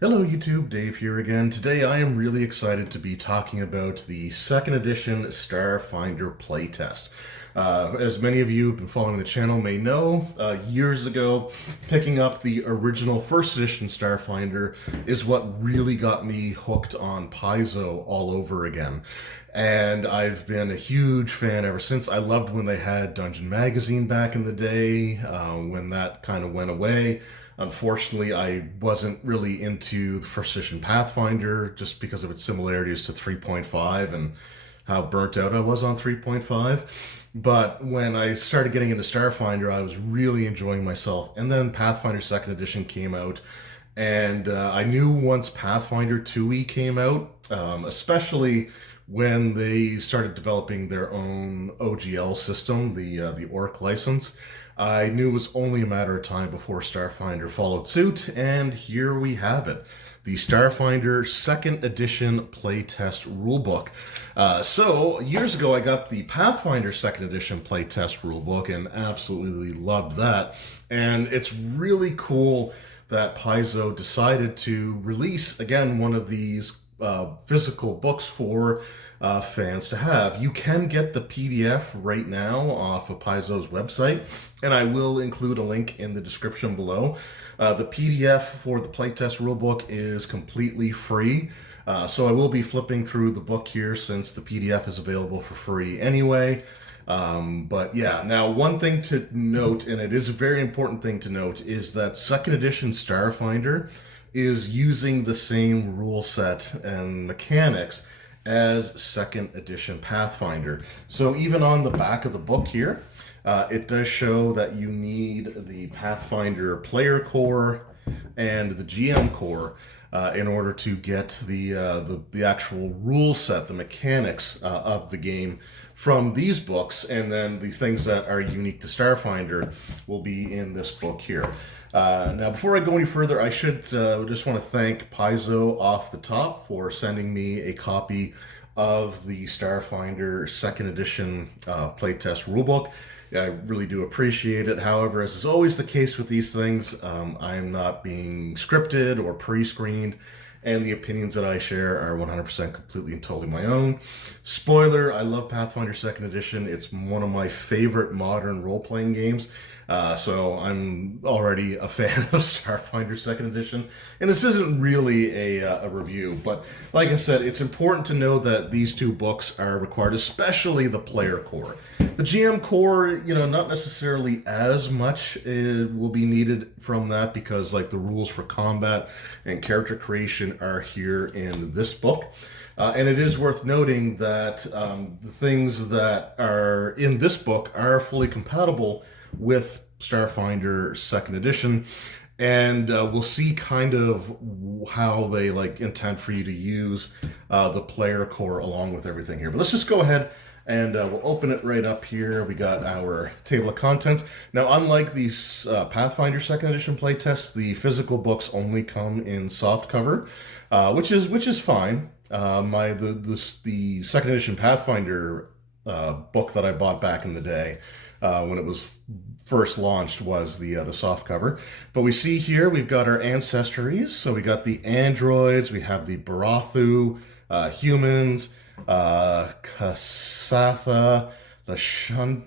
Hello YouTube, Dave here again. Today I am really excited to be talking about the second edition Starfinder playtest. As many of you who've been following the channel may know, years ago, picking up the original first edition Starfinder is what really got me hooked on Paizo all over again. And I've been a huge fan ever since. I loved when they had Dungeon Magazine back in the day, when that kind of went away. Unfortunately, I wasn't really into the first edition Pathfinder just because of its similarities to 3.5 and how burnt out I was on 3.5. But when I started getting into Starfinder, I was really enjoying myself. And then Pathfinder 2nd Edition came out. And I knew once Pathfinder 2e came out, especially when they started developing their own OGL system, the Orc license, I knew it was only a matter of time before Starfinder followed suit, and here we have it. The Starfinder 2nd Edition playtest rulebook. So, years ago I got the Pathfinder 2nd Edition playtest rulebook and absolutely loved that. And it's really cool that Paizo decided to release, again, one of these physical books for fans to have. You can get the PDF right now off of Paizo's website, and I will include a link in the description below. The PDF for the playtest rulebook is completely free, so I will be flipping through the book here since the PDF is available for free anyway. But yeah, now one thing to note, and it is a very important thing to note, is that 2nd edition Starfinder is using the same rule set and mechanics as 2nd edition Pathfinder. So even on the back of the book here, it does show that you need the Pathfinder player core and the GM core in order to get the actual rule set, the mechanics of the game from these books, and then the things that are unique to Starfinder will be in this book here. Now, before I go any further, I should just want to thank Paizo off the top for sending me a copy of the Starfinder 2nd Edition playtest rulebook. I really do appreciate it. However, as is always the case with these things, I am not being scripted or pre-screened, and the opinions that I share are 100% completely and totally my own. Spoiler, I love Pathfinder 2nd Edition. It's one of my favorite modern role-playing games. So I'm already a fan of Starfinder 2nd Edition. And this isn't really a review, but like I said, it's important to know that these two books are required, especially the player core. The GM core, not necessarily as much will be needed from that because like the rules for combat and character creation are here in this book. And it is worth noting that the things that are in this book are fully compatible with Starfinder 2nd Edition, and we'll see kind of how they intend for you to use the player core along with everything here. But let's just go ahead and we'll open it right up here. We got our table of contents. Now, unlike these Pathfinder 2nd Edition playtests, the physical books only come in soft cover, which is fine. The 2nd Edition Pathfinder book that I bought back in the day when it was first launched was the soft cover. But we see here we've got our ancestries. So we got the androids, we have the Barathu, humans, Kasatha, Lashunta,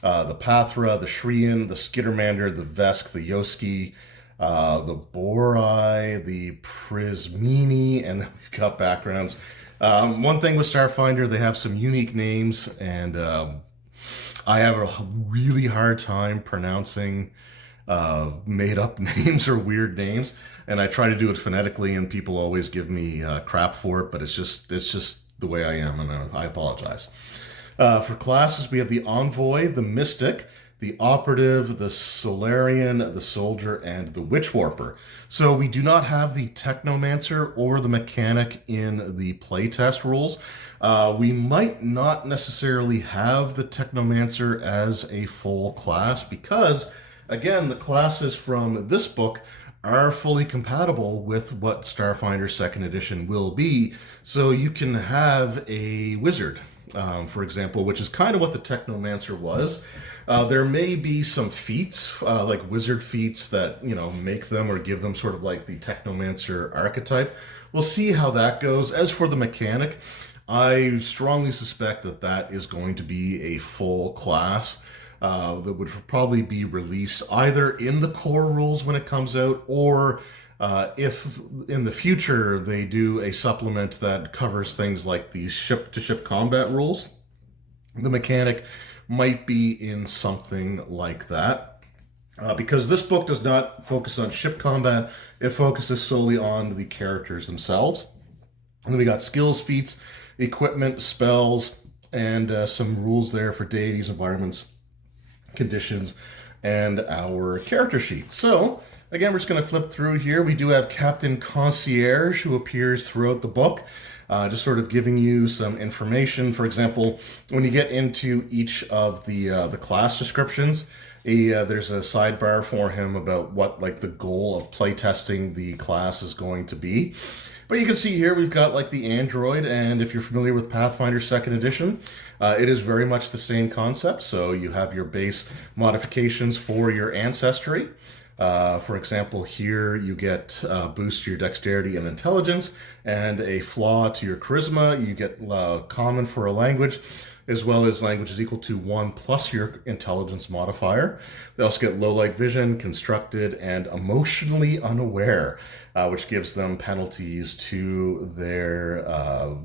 the Pathra, the Shriyan, the Skittermander, the Vesk, the Yoski, the Borai, the Prismini, and then we've got backgrounds. One thing with Starfinder, they have some unique names, and I have a really hard time pronouncing made-up names or weird names, and I try to do it phonetically, and people always give me crap for it, but it's just the way I am, and I apologize. For classes, we have the Envoy, the Mystic, the Operative, the Solarian, the Soldier, and the Witchwarper. So we do not have the Technomancer or the Mechanic in the playtest rules. We might not necessarily have the Technomancer as a full class because, again, the classes from this book are fully compatible with what Starfinder 2nd Edition will be. So you can have a Wizard, for example, which is kind of what the Technomancer was. There may be some feats, like wizard feats that, make them or give them sort of like the Technomancer archetype. We'll see how that goes. As for the mechanic, I strongly suspect that that is going to be a full class that would probably be released either in the core rules when it comes out, or if in the future they do a supplement that covers things like these ship-to-ship combat rules, the mechanic might be in something like that. Because this book does not focus on ship combat, it focuses solely on the characters themselves. And then we got skills, feats, equipment, spells, and some rules there for deities, environments, conditions, and our character sheet. So, again, we're just going to flip through here. We do have Captain Concierge, who appears throughout the book, just sort of giving you some information. For example, when you get into each of the class descriptions, there's a sidebar for him about what like the goal of playtesting the class is going to be. But you can see here we've got like the android, and if you're familiar with Pathfinder 2nd Edition, it is very much the same concept. So you have your base modifications for your ancestry. For example, here you get boost to your dexterity and intelligence, and a flaw to your charisma. You get common for a language, as well as languages equal to 1 plus your intelligence modifier. They also get low light vision, constructed, and emotionally unaware, which gives them penalties to their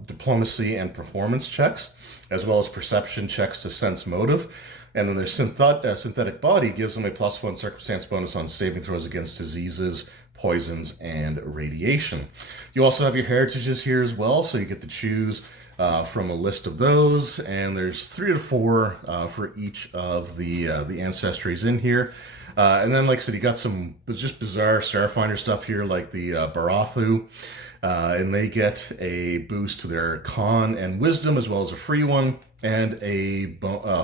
diplomacy and performance checks, as well as perception checks to sense motive. And then their synthetic body gives them a +1 circumstance bonus on saving throws against diseases, poisons, and radiation. You also have your heritages here as well, so you get to choose from a list of those, and there's 3 to 4 for each of the ancestries in here. And then, like I said, you got some just bizarre Starfinder stuff here, like the Barathu, and they get a boost to their con and wisdom, as well as a free one, and a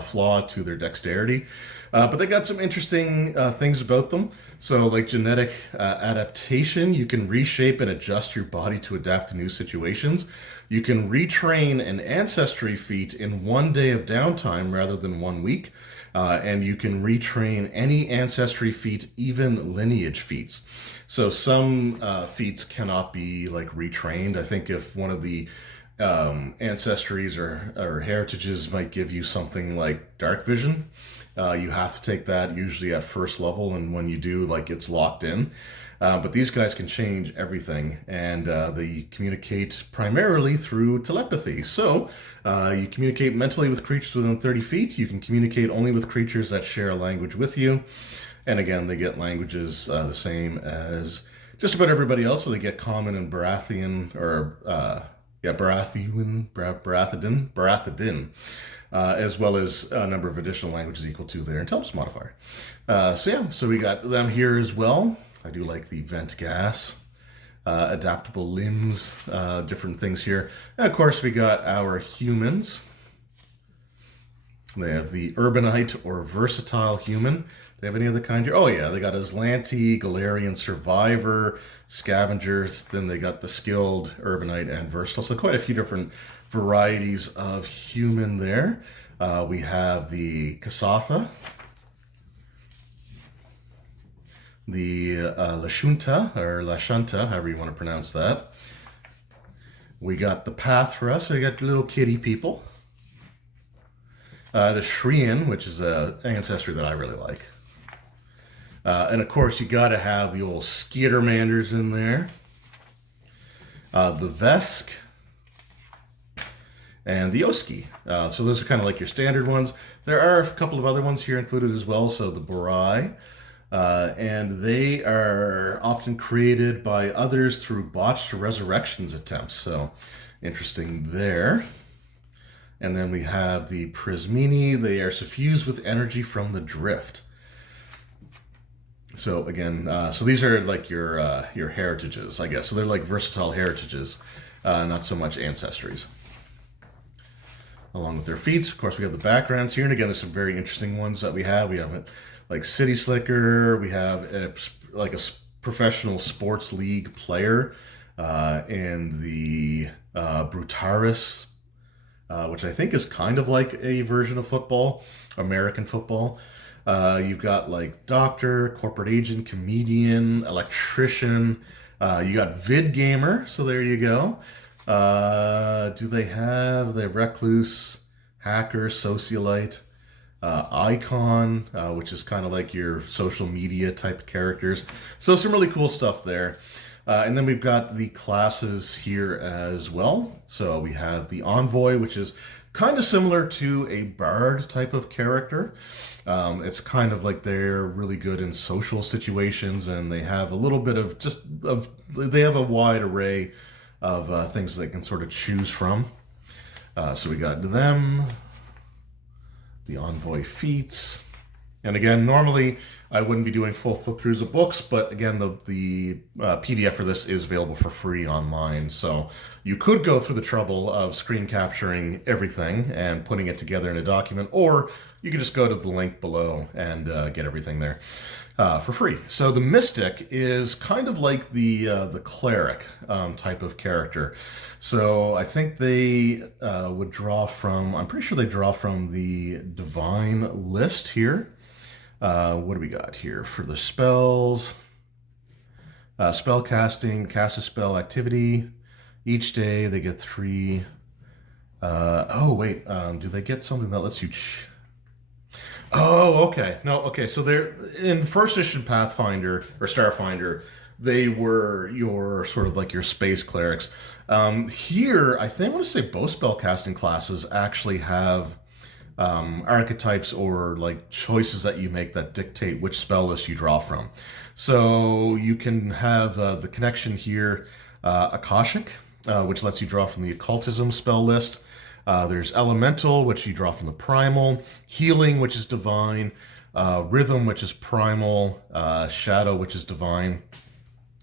flaw to their dexterity. But they got some interesting things about them. So like genetic adaptation, you can reshape and adjust your body to adapt to new situations. You can retrain an ancestry feat in 1 day of downtime rather than 1 week. And you can retrain any ancestry feat, even lineage feats. So some feats cannot be like retrained. I think if one of the ancestries or heritages might give you something like dark vision, you have to take that usually at first level, and when you do, like, it's locked in. But these guys can change everything, and they communicate primarily through telepathy. So you communicate mentally with creatures within 30 feet. You can communicate only with creatures that share a language with you. And again, they get languages the same as just about everybody else. So they get Common and Barathian, or Barathidin, as well as a number of additional languages equal to their intelligence modifier. So we got them here as well. I do like the vent gas, adaptable limbs, different things here. And of course, we got our humans. They have the urbanite or versatile human. They have any other kind here? Oh yeah, they got Aslanti, Galarian survivor, scavengers. Then they got the skilled, urbanite, and versatile. So quite a few different varieties of human there. We have the Kasatha, the Lashunta, or Lashunta, however you want to pronounce that. We got the Pathra, so you got the little kitty people. The Shrian, which is an ancestry that I really like. And of course, you got to have the old Skittermanders in there. The Vesk, and the Oski. So those are kind of like your standard ones. There are a couple of other ones here included as well. So the Borai, and they are often created by others through botched resurrections attempts. So interesting there. And then we have the Prismini. They are suffused with energy from the drift. So again, so these are like your heritages, I guess. So they're like versatile heritages, not so much ancestries. Along with their feats, of course, we have the backgrounds here. And again, there's some very interesting ones that we have. We have like City Slicker. We have a professional sports league player, and the Brutaris which I think is kind of like a version of football, American football. You've got like doctor, corporate agent, comedian, electrician. You got vid gamer, so there you go. Do they have the recluse, hacker, socialite, icon, which is kind of like your social media type characters. So some really cool stuff there. And then we've got the classes here as well. So we have the envoy, which is kind of similar to a bard type of character. It's kind of like they're really good in social situations, and they have a little bit of they have a wide array of things they can sort of choose from. So we got them, the envoy feats. And again, normally I wouldn't be doing full flip throughs of books, but again, the PDF for this is available for free online. So you could go through the trouble of screen capturing everything and putting it together in a document, or you could just go to the link below and get everything there for free. So the Mystic is kind of like the cleric type of character. So I think they would draw from, I'm pretty sure they draw from the Divine list here. What do we got here for the spells? Spell casting, cast a spell activity. Each day they get 3. Do they get something that lets you... Oh, okay. No, okay. So they're in first edition Pathfinder or Starfinder, they were your sort of like your space clerics. Here, I think I want to say both spellcasting classes actually have archetypes or like choices that you make that dictate which spell list you draw from. So you can have the connection here, Akashic, which lets you draw from the occultism spell list. There's Elemental, which you draw from the Primal, Healing, which is Divine, Rhythm, which is Primal, Shadow, which is Divine.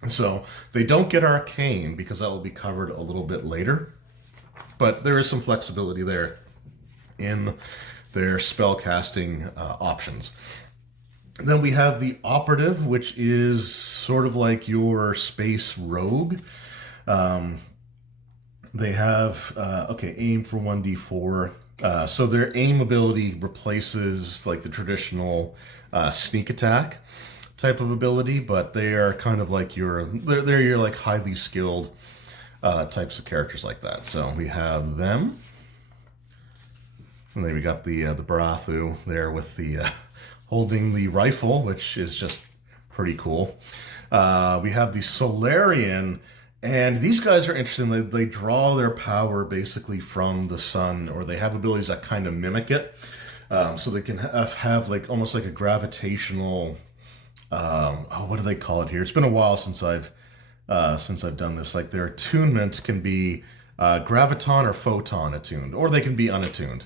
So they don't get Arcane because that will be covered a little bit later, but there is some flexibility there in their spell casting options. Then we have the Operative, which is sort of like your space rogue. They have, aim for 1d4. So their aim ability replaces like the traditional sneak attack type of ability, but they are kind of like they're your like highly skilled types of characters like that. So we have them. And then we got the Barathu there with the holding the rifle, which is just pretty cool. We have the Solarian, and these guys are interesting. They draw their power basically from the sun, or they have abilities that kind of mimic it. So they can have like almost like a gravitational. What do they call it here? It's been a while since I've done this. Like their attunement can be graviton or photon attuned, or they can be unattuned.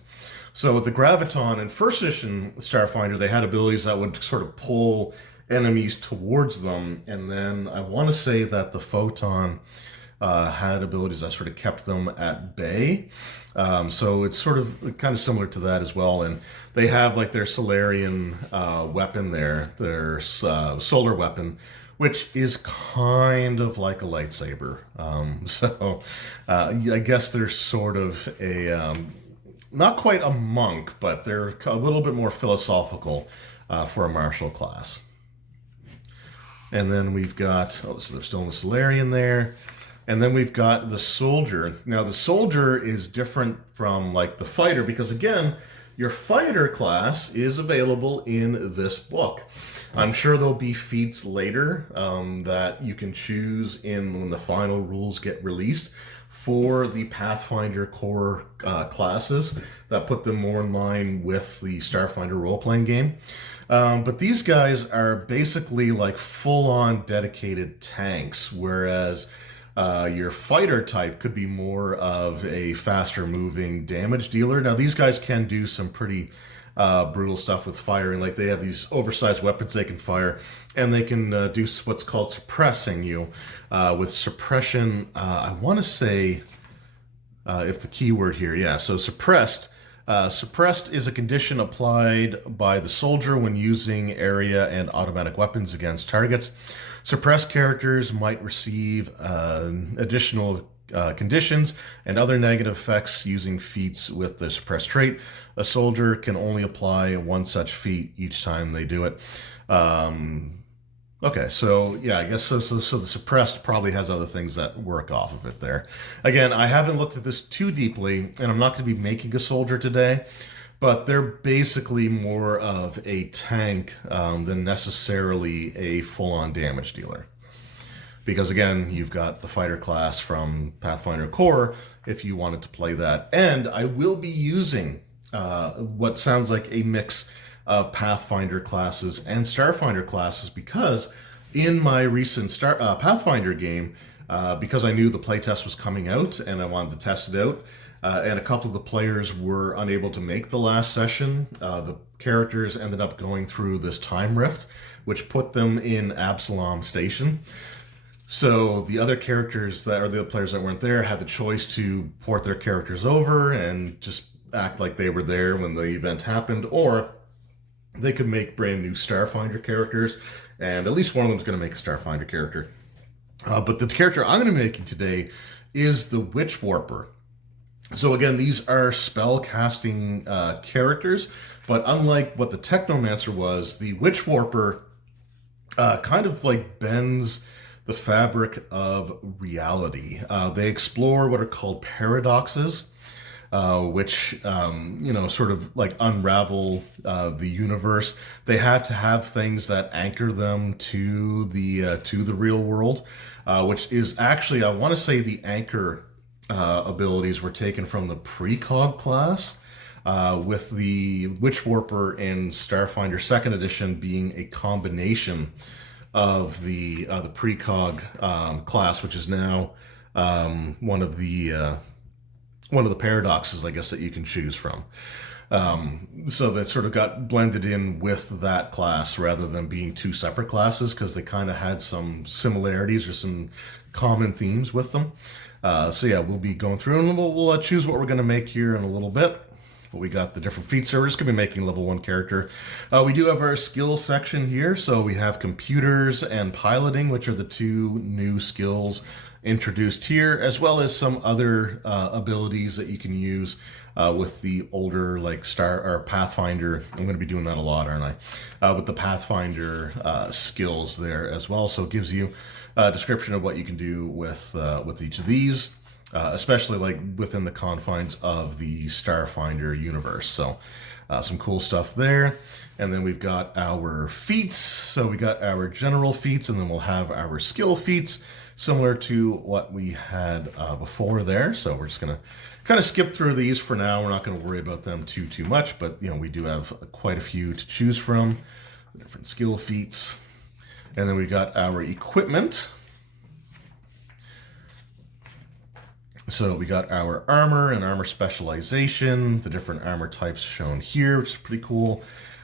So with the graviton in first edition Starfinder, they had abilities that would sort of pull enemies towards them, and then I want to say that the photon had abilities that sort of kept them at bay. So it's sort of kind of similar to that as well. And they have like their Solarian weapon there, their solar weapon, which is kind of like a lightsaber. I guess they're sort of a, not quite a monk, but they're a little bit more philosophical for a martial class. And then we've got, so there's still a Solarian there. And then we've got the Soldier. Now the Soldier is different from like the Fighter because again, your Fighter class is available in this book. I'm sure there'll be feats later that you can choose when the final rules get released for the Pathfinder core classes that put them more in line with the Starfinder role-playing game. But these guys are basically like full-on dedicated tanks, whereas your fighter type could be more of a faster-moving damage dealer. Now, these guys can do some pretty brutal stuff with firing. Like they have these oversized weapons they can fire, and they can do what's called suppressing you. With suppression, I want to say, if the keyword here, yeah, so suppressed. Suppressed is a condition applied by the soldier when using area and automatic weapons against targets. Suppressed characters might receive additional conditions and other negative effects using feats with the suppressed trait. A soldier can only apply one such feat each time they do it. Okay, so yeah, I guess so the suppressed probably has other things that work off of it there. Again, I haven't looked at this too deeply, and I'm not going to be making a soldier today, but they're basically more of a tank than necessarily a full-on damage dealer. Because again, you've got the fighter class from Pathfinder Core if you wanted to play that. And I will be using what sounds like a mix of Pathfinder classes and Starfinder classes, because in my recent Pathfinder game, because I knew the playtest was coming out and I wanted to test it out, and a couple of the players were unable to make the last session, the characters ended up going through this time rift, which put them in Absalom Station. So the other characters that are the players that weren't there had the choice to port their characters over and just act like they were there when the event happened, or they could make brand new Starfinder characters, and at least one of them is going to make a Starfinder character. But the character I'm going to be making today is the Witch Warper. So again, these are spell casting characters, but unlike what the Technomancer was, the Witch Warper kind of like bends the fabric of reality. They explore what are called paradoxes, which sort of like unravel the universe. They have to have things that anchor them to the real world, which is actually, I want to say, the anchor abilities were taken from the precog class. With the Witch Warper in Starfinder 2nd Edition being a combination of the precog class, which is now one of the paradoxes, I guess, that you can choose from. So that sort of got blended in with that class rather than being two separate classes, because they kind of had some similarities or some common themes with them. So yeah, we'll be going through and we'll choose what we're going to make here in a little bit. But we got the different feats, so we're just going to be making level 1 character. We do have our skill section here, so we have computers and piloting, which are the two new skills introduced here, as well as some other abilities that you can use with the older, like Star or Pathfinder. I'm going to be doing that a lot, aren't I? With the Pathfinder skills there as well, so it gives you a description of what you can do with each of these. Especially like within the confines of the Starfinder universe. So some cool stuff there. And then we've got our feats. So we got our general feats, and then we'll have our skill feats, similar to what we had before there. So we're just going to kind of skip through these for now. We're not going to worry about them too much, but we do have quite a few to choose from, different skill feats. And then we got our equipment. So we got our armor and armor specialization, the different armor types shown here, which is pretty cool.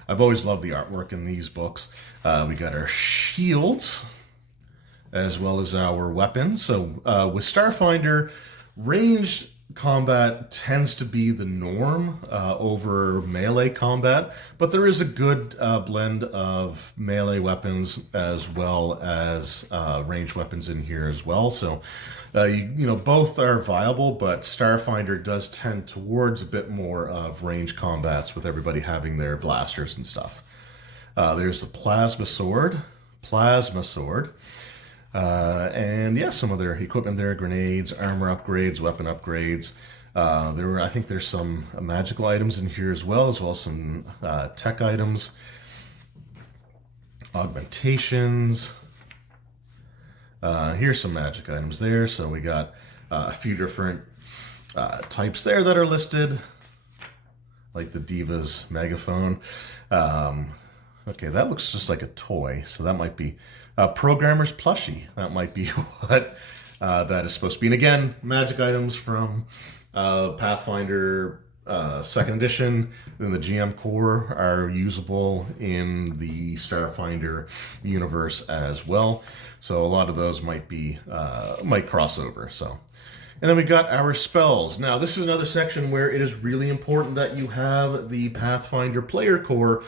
I've always loved the artwork in these books. We got our shields, as well as our weapons. So with Starfinder, ranged combat tends to be the norm over melee combat, but there is a good blend of melee weapons as well as ranged weapons in here as well. So both are viable, but Starfinder does tend towards a bit more of range combats, with everybody having their blasters and stuff. There's the plasma sword, and yeah, some other equipment there: grenades, armor upgrades, weapon upgrades. I think there's some magical items in here as well as some tech items, augmentations. Here's some magic items there. So we got a few different types there that are listed, like the Diva's megaphone. Okay, that looks just like a toy, so that might be Programmer's plushie. That might be what that is supposed to be. And again, magic items from Pathfinder 2nd Edition, then the GM Core are usable in the Starfinder universe as well. So a lot of those might cross over. So, and then we got our spells. Now this is another section where it is really important that you have the Pathfinder player core,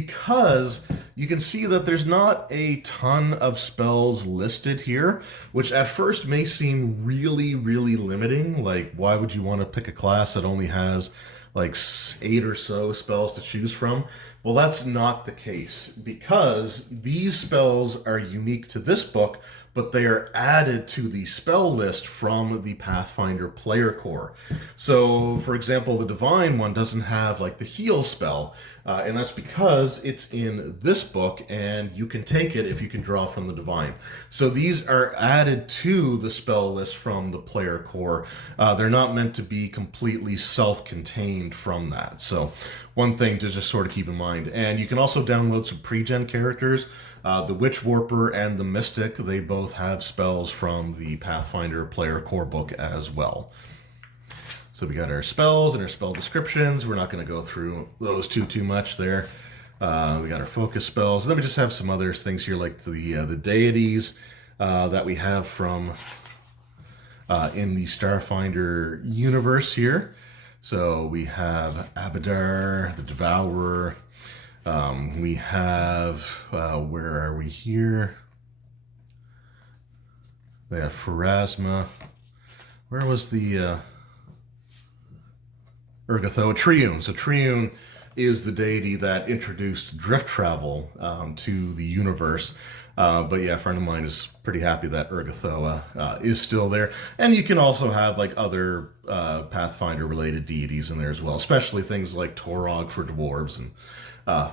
because you can see that there's not a ton of spells listed here, which at first may seem really, really limiting. Like, why would you want to pick a class that only has like 8 or so spells to choose from? Well, that's not the case, because these spells are unique to this book, but they are added to the spell list from the Pathfinder player core. So, for example, the Divine one doesn't have like the heal spell, and that's because it's in this book, and you can take it if you can draw from the Divine. So these are added to the spell list from the player core. They're not meant to be completely self-contained from that. So one thing to just sort of keep in mind. And you can also download some pre-gen characters. The Witch Warper and the Mystic, they both have spells from the Pathfinder player core book as well. So we got our spells and our spell descriptions. We're not going to go through those too much there. We got our focus spells. And then we just have some other things here, like the deities that we have from in the Starfinder universe here. So we have Abadar, the Devourer. We have, where are we here? We have Pharasma. Where was the Urgatho? Triune. So Triune is the deity that introduced drift travel to the universe. But yeah, a friend of mine is pretty happy that Urgathoa is still there. And you can also have like other Pathfinder-related deities in there as well, especially things like Torog for dwarves and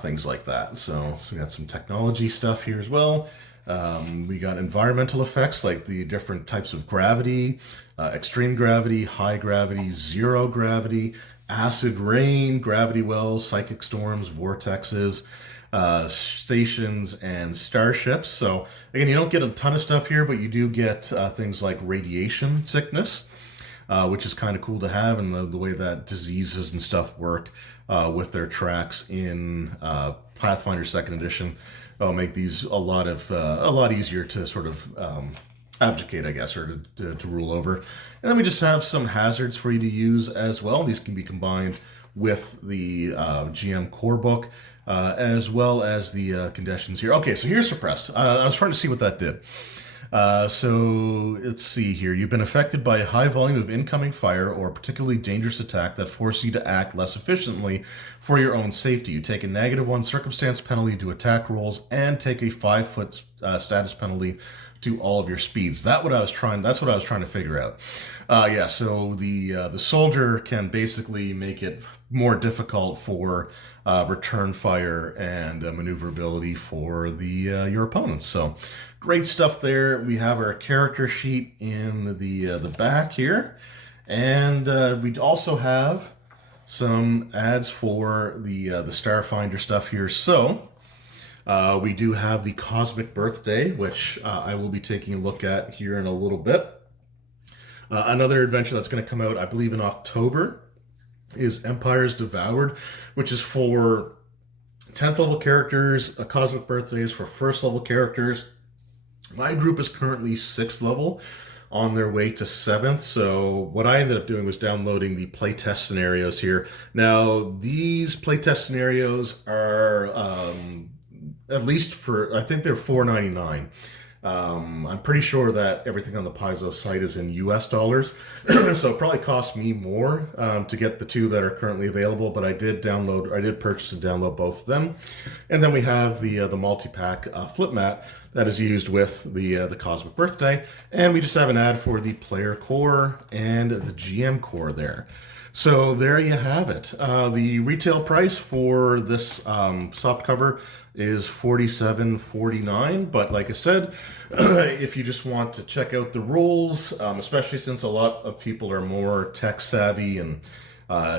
things like that. So we got some technology stuff here as well. We got environmental effects like the different types of gravity, extreme gravity, high gravity, zero gravity, acid rain, gravity wells, psychic storms, vortexes, stations, and starships. So again, you don't get a ton of stuff here, but you do get things like radiation sickness, which is kind of cool to have, and the way that diseases and stuff work with their tracks in Pathfinder 2nd Edition make these a lot easier to sort of abdicate, I guess, or to rule over. And then we just have some hazards for you to use as well. These can be combined with the GM core book, as well as the conditions here. Okay, so here's suppressed. I was trying to see what that did. So let's see here. You've been affected by a high volume of incoming fire or a particularly dangerous attack that forces you to act less efficiently for your own safety. You take a -1 circumstance penalty to attack rolls and take a 5-foot status penalty to all of your speeds. That's what I was trying to figure out. Yeah, so the soldier can basically make it more difficult for return fire and maneuverability for your opponents. So great stuff there. We have our character sheet in the back here, and we also have some ads for the Starfinder stuff here. So we do have the Cosmic Birthday, which I will be taking a look at here in a little bit. Another adventure that's going to come out, I believe, in October is Empires Devoured, which is for 10th level characters. A Cosmic Birthday is for 1st level characters. My group is currently 6th level, on their way to 7th. So what I ended up doing was downloading the playtest scenarios here. Now, these playtest scenarios are, at least for, I think they're $4.99. I'm pretty sure that everything on the Paizo site is in US dollars, so it probably cost me more to get the two that are currently available, but I did purchase and download both of them. And then we have the multi-pack flip mat that is used with the Cosmic Birthday, and we just have an ad for the player core and the GM core there. So there you have it. The retail price for this softcover is $47.49, but like I said, if you just want to check out the rules, especially since a lot of people are more tech savvy and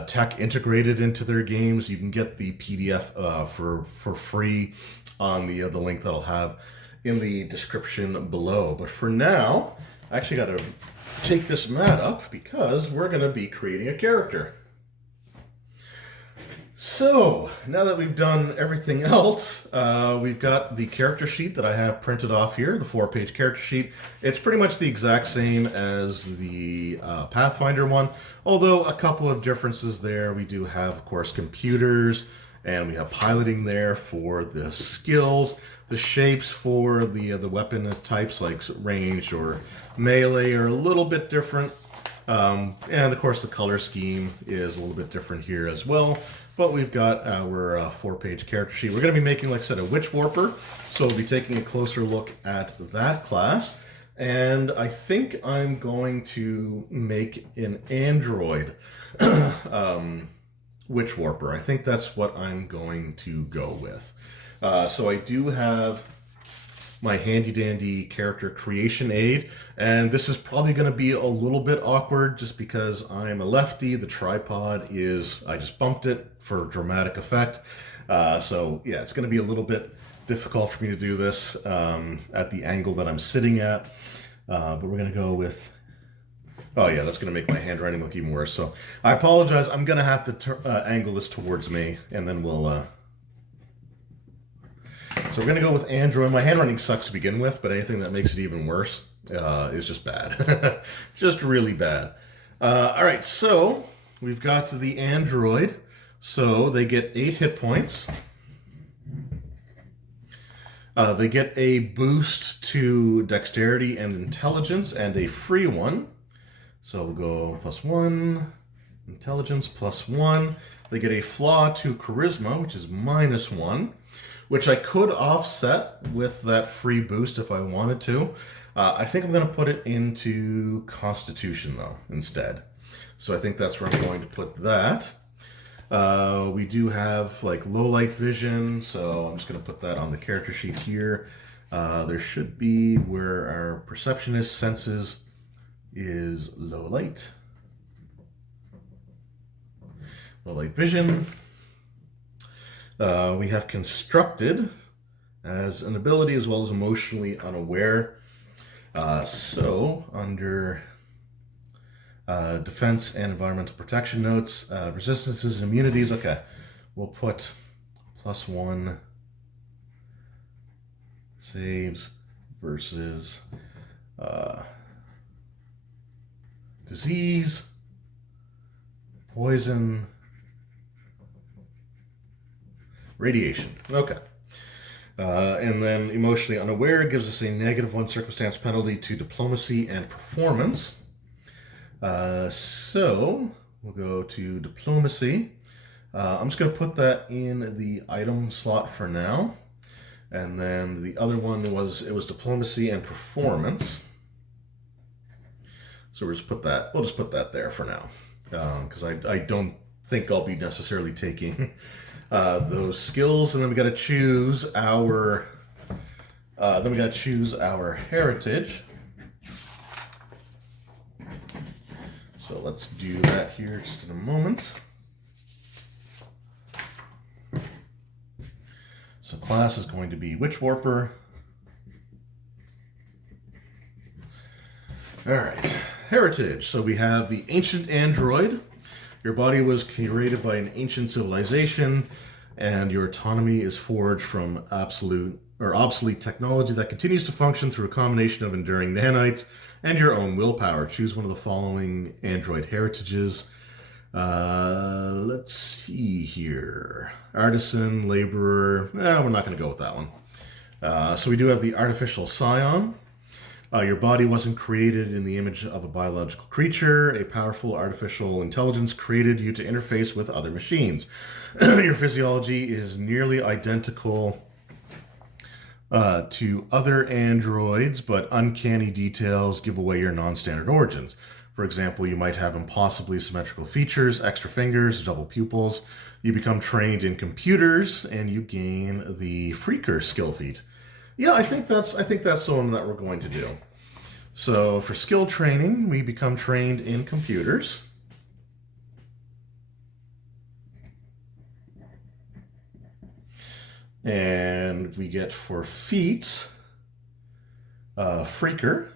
tech integrated into their games, you can get the PDF for free on the link that I'll have in the description below. But for now, I actually got to take this mat up because we're going to be creating a character. So, now that we've done everything else, we've got the character sheet that I have printed off here, the 4-page character sheet. It's pretty much the exact same as the Pathfinder one, although a couple of differences there. We do have, of course, computers And we have piloting there for the skills. The shapes for the weapon types like ranged or melee are a little bit different. And of course the color scheme is a little bit different here as well. But we've got our 4-page character sheet. We're going to be making, like I said, a Witch Warper. So we'll be taking a closer look at that class. And I think I'm going to make an android Witch Warper. I think that's what I'm going to go with. So I do have my handy dandy character creation aid, and this is probably going to be a little bit awkward just because I'm a lefty. The tripod is, I just bumped it for dramatic effect. So yeah, it's going to be a little bit difficult for me to do this at the angle that I'm sitting at. But we're going to go with, oh yeah, that's going to make my handwriting look even worse. So I apologize. I'm going to have to angle this towards me, and then we'll... So we're going to go with Android. My handwriting sucks to begin with, but anything that makes it even worse is just bad. Just really bad. All right, so we've got the Android. So they get 8 hit points. They get a boost to dexterity and intelligence and a free one. So we'll go +1, intelligence +1. They get a flaw to charisma, which is -1. Which I could offset with that free boost if I wanted to. I think I'm going to put it into Constitution, though, instead. So I think that's where I'm going to put that. We do have, like, low light vision, so I'm just going to put that on the character sheet here. There should be where our perceptionist senses is low light. Low light vision. We have constructed as an ability as well as emotionally unaware. So under defense and environmental protection notes, resistances and immunities. Okay, we'll put +1 saves versus disease, poison, radiation. Okay. And then emotionally unaware gives us a -1 circumstance penalty to diplomacy and performance. So we'll go to diplomacy. I'm just going to put that in the item slot for now. And then the other one was diplomacy and performance. So we'll just put that there for now. Because I don't think I'll be necessarily taking those skills, and then we got to choose our heritage. So let's do that here just in a moment. So class is going to be Witch Warper. All right, heritage. So we have the ancient android. Your body was created by an ancient civilization, and your autonomy is forged from obsolete technology that continues to function through a combination of enduring nanites and your own willpower. Choose one of the following android heritages. Let's see here. Artisan, laborer. We're not going to go with that one. So we do have the artificial scion. Your body wasn't created in the image of a biological creature. A powerful artificial intelligence created you to interface with other machines. Your physiology is nearly identical to other androids, but uncanny details give away your non-standard origins. For example, you might have impossibly symmetrical features, extra fingers, double pupils. You become trained in computers, and you gain the Freaker skill feat. Yeah, I think that's the one that we're going to do. So for skill training, we become trained in computers. And we get for feats, Freaker.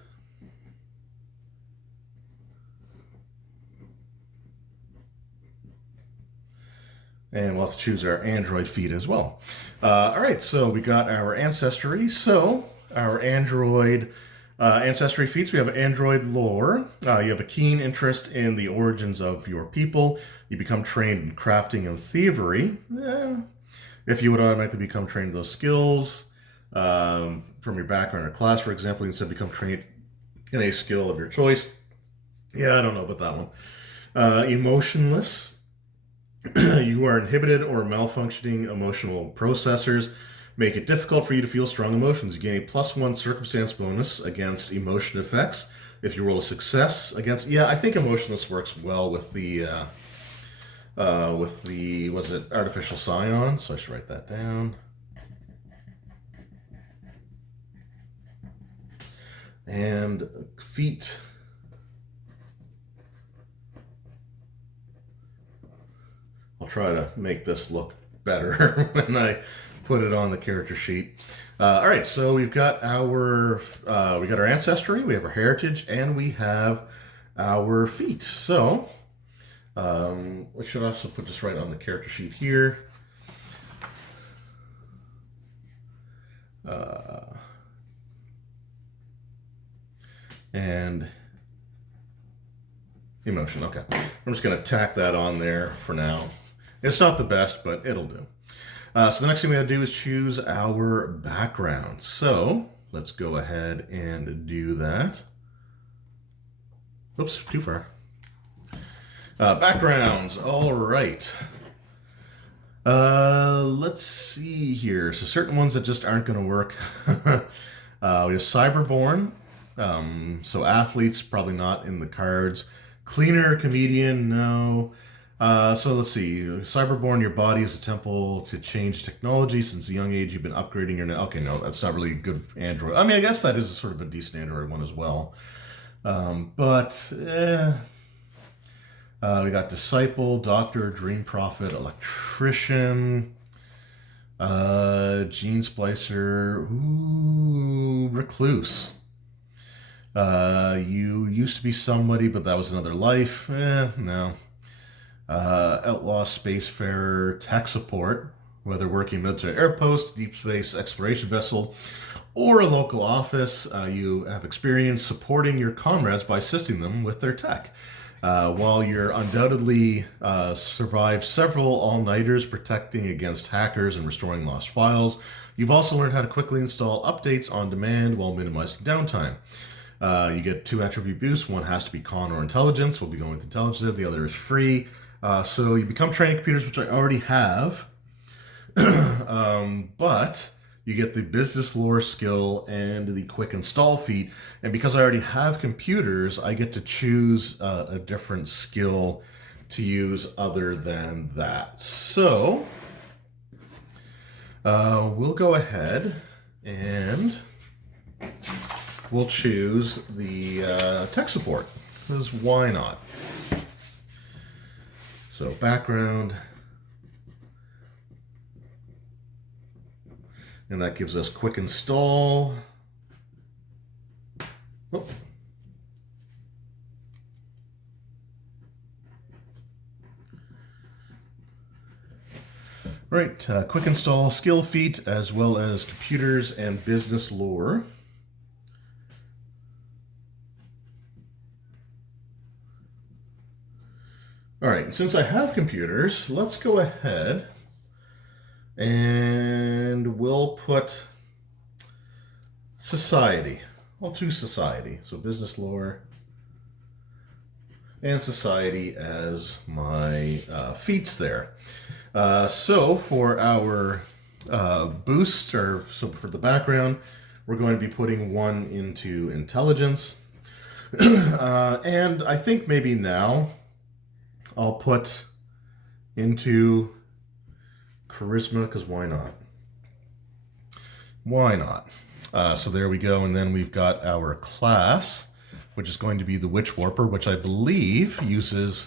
And we'll have to choose our android feat as well. All right, so we got our ancestry. So our android ancestry feats, we have android lore. You have a keen interest in the origins of your people. You become trained in crafting and thievery. If you would automatically become trained in those skills from your background or class, for example, you instead become trained in a skill of your choice. Yeah, I don't know about that one. Emotionless. You are inhibited or malfunctioning emotional processors make it difficult for you to feel strong emotions. You gain a +1 circumstance bonus against emotion effects if you roll a success against. Yeah, I think emotionless works well with the was it artificial scion? So I should write that down. And feet. I'll try to make this look better when I put it on the character sheet. All right, so we've got our ancestry, we have our heritage, and we have our feat. So we should also put this right on the character sheet here. And emotion. Okay, I'm just going to tack that on there for now. It's not the best, but it'll do. So the next thing we have to do is choose our background. So let's go ahead and do that. Oops, too far. Backgrounds, all right. Let's see here. So certain ones that just aren't going to work. We have Cyberborn. So athletes, probably not in the cards. Cleaner, comedian, no. So let's see. Cyberborn, your body is a temple to change technology. Since a young age, you've been upgrading your... Okay, no, that's not really a good Android. I mean, I guess that is sort of a decent Android one as well. We got disciple, doctor, dream prophet, electrician, gene splicer, ooh, recluse. You used to be somebody, but that was another life. No. Outlaw, spacefarer, tech support, whether working military airpost, deep space exploration vessel, or a local office. You have experience supporting your comrades by assisting them with their tech. While you're undoubtedly survived several all-nighters protecting against hackers and restoring lost files, you've also learned how to quickly install updates on demand while minimizing downtime. You get 2 attribute boosts. One has to be con or intelligence. We'll be going with intelligence. The other is free. So you become training computers, which I already have. But you get the business lore skill and the quick install feat. And because I already have computers, I get to choose a different skill to use other than that. So we'll go ahead and we'll choose the tech support, because why not? So background, and that gives us quick install. Oh. Right, quick install skill feat as well as computers and business lore. All right, since I have computers, let's go ahead and we'll put society. I'll choose society. So business lore and society as my feats there. So for our boost, or so for the background, we're going to be putting 1 into intelligence. And I think maybe now I'll put into charisma, because why not? Why not? So there we go, and then we've got our class, which is going to be the Witch Warper, which I believe uses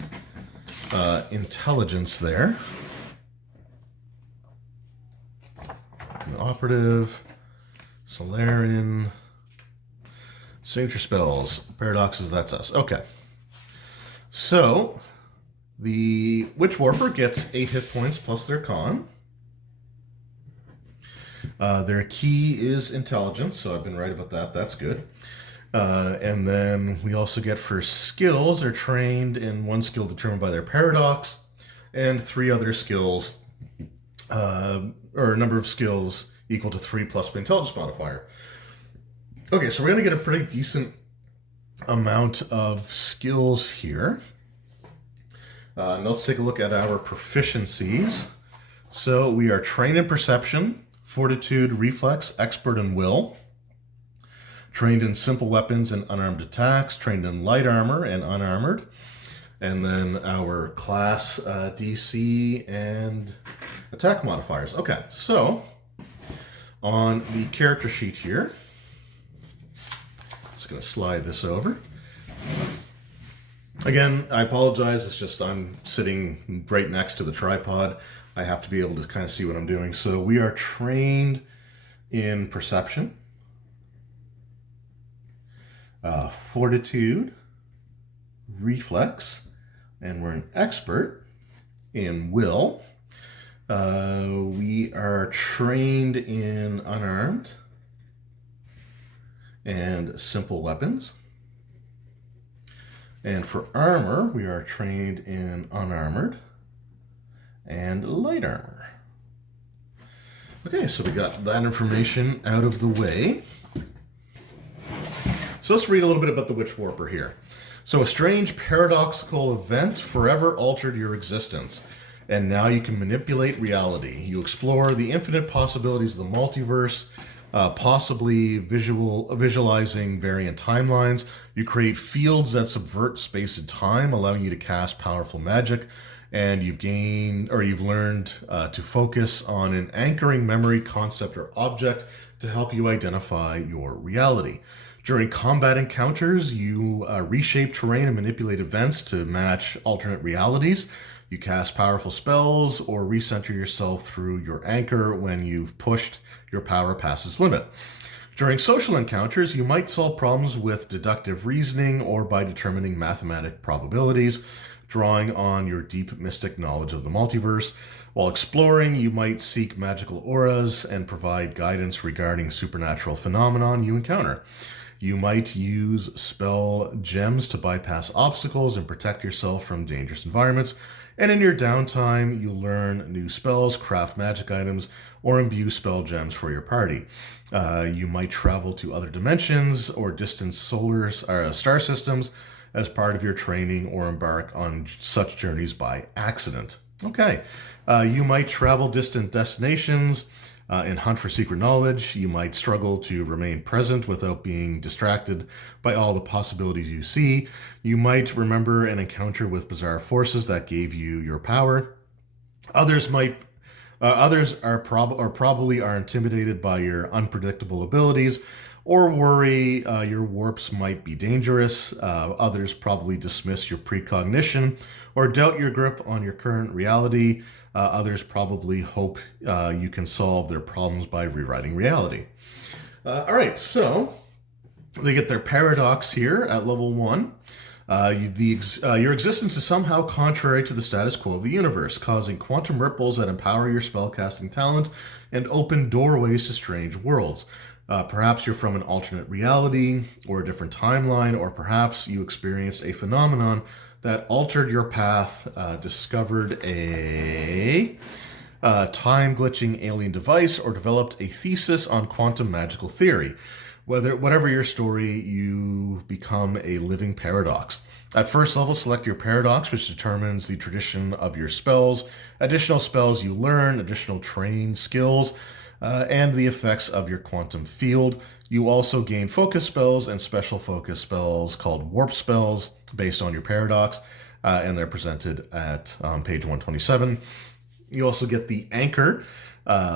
intelligence there. An operative, Solarian, signature spells, paradoxes, that's us. Okay. So the Witch Warper gets 8 hit points plus their con. Their key is intelligence, so I've been right about that. That's good. And then we also get for skills, they're trained in 1 skill determined by their paradox, and 3 other skills or number of skills equal to 3 plus the intelligence modifier. Okay, so we're going to get a pretty decent amount of skills here. Now let's take a look at our proficiencies. So we are trained in perception, fortitude, reflex, expert, and will. Trained in simple weapons and unarmed attacks. Trained in light armor and unarmored. And then our class DC and attack modifiers. Okay, so on the character sheet here, just going to slide this over. Again, I apologize. It's just I'm sitting right next to the tripod. I have to be able to kind of see what I'm doing. So we are trained in perception, fortitude, reflex, and we're an expert in will. We are trained in unarmed and simple weapons. And for armor, we are trained in unarmored and light armor. Okay, so we got that information out of the way. So let's read a little bit about the Witch Warper here. So a strange paradoxical event forever altered your existence, and now you can manipulate reality. You explore the infinite possibilities of the multiverse, possibly visualizing variant timelines. You create fields that subvert space and time, allowing you to cast powerful magic. And you've learned to focus on an anchoring memory, concept, or object to help you identify your reality. During combat encounters, you reshape terrain and manipulate events to match alternate realities. You cast powerful spells or recenter yourself through your anchor when you've pushed your power past its limit. During social encounters, you might solve problems with deductive reasoning or by determining mathematic probabilities, drawing on your deep mystic knowledge of the multiverse. While exploring, you might seek magical auras and provide guidance regarding supernatural phenomenon you encounter. You might use spell gems to bypass obstacles and protect yourself from dangerous environments. And in your downtime, you learn new spells, craft magic items, or imbue spell gems for your party. You might travel to other dimensions or distant star systems as part of your training, or embark on such journeys by accident. Okay, you might travel distant destinations and hunt for secret knowledge. You might struggle to remain present without being distracted by all the possibilities you see. You might remember an encounter with bizarre forces that gave you your power. Others probably are intimidated by your unpredictable abilities, or worry your warps might be dangerous. Others probably dismiss your precognition or doubt your grip on your current reality. Others probably hope you can solve their problems by rewriting reality. All right, so they get their paradox here at level 1. Your existence is somehow contrary to the status quo of the universe, causing quantum ripples that empower your spellcasting talent and open doorways to strange worlds. Perhaps you're from an alternate reality or a different timeline, or perhaps you experienced a phenomenon that altered your path, discovered a time-glitching alien device, or developed a thesis on quantum magical theory. Whatever your story, you become a living paradox. At first level, select your paradox, which determines the tradition of your spells, additional spells you learn, additional trained skills, and the effects of your quantum field. You also gain focus spells and special focus spells called warp spells based on your paradox, and they're presented at page 127. You also get the anchor.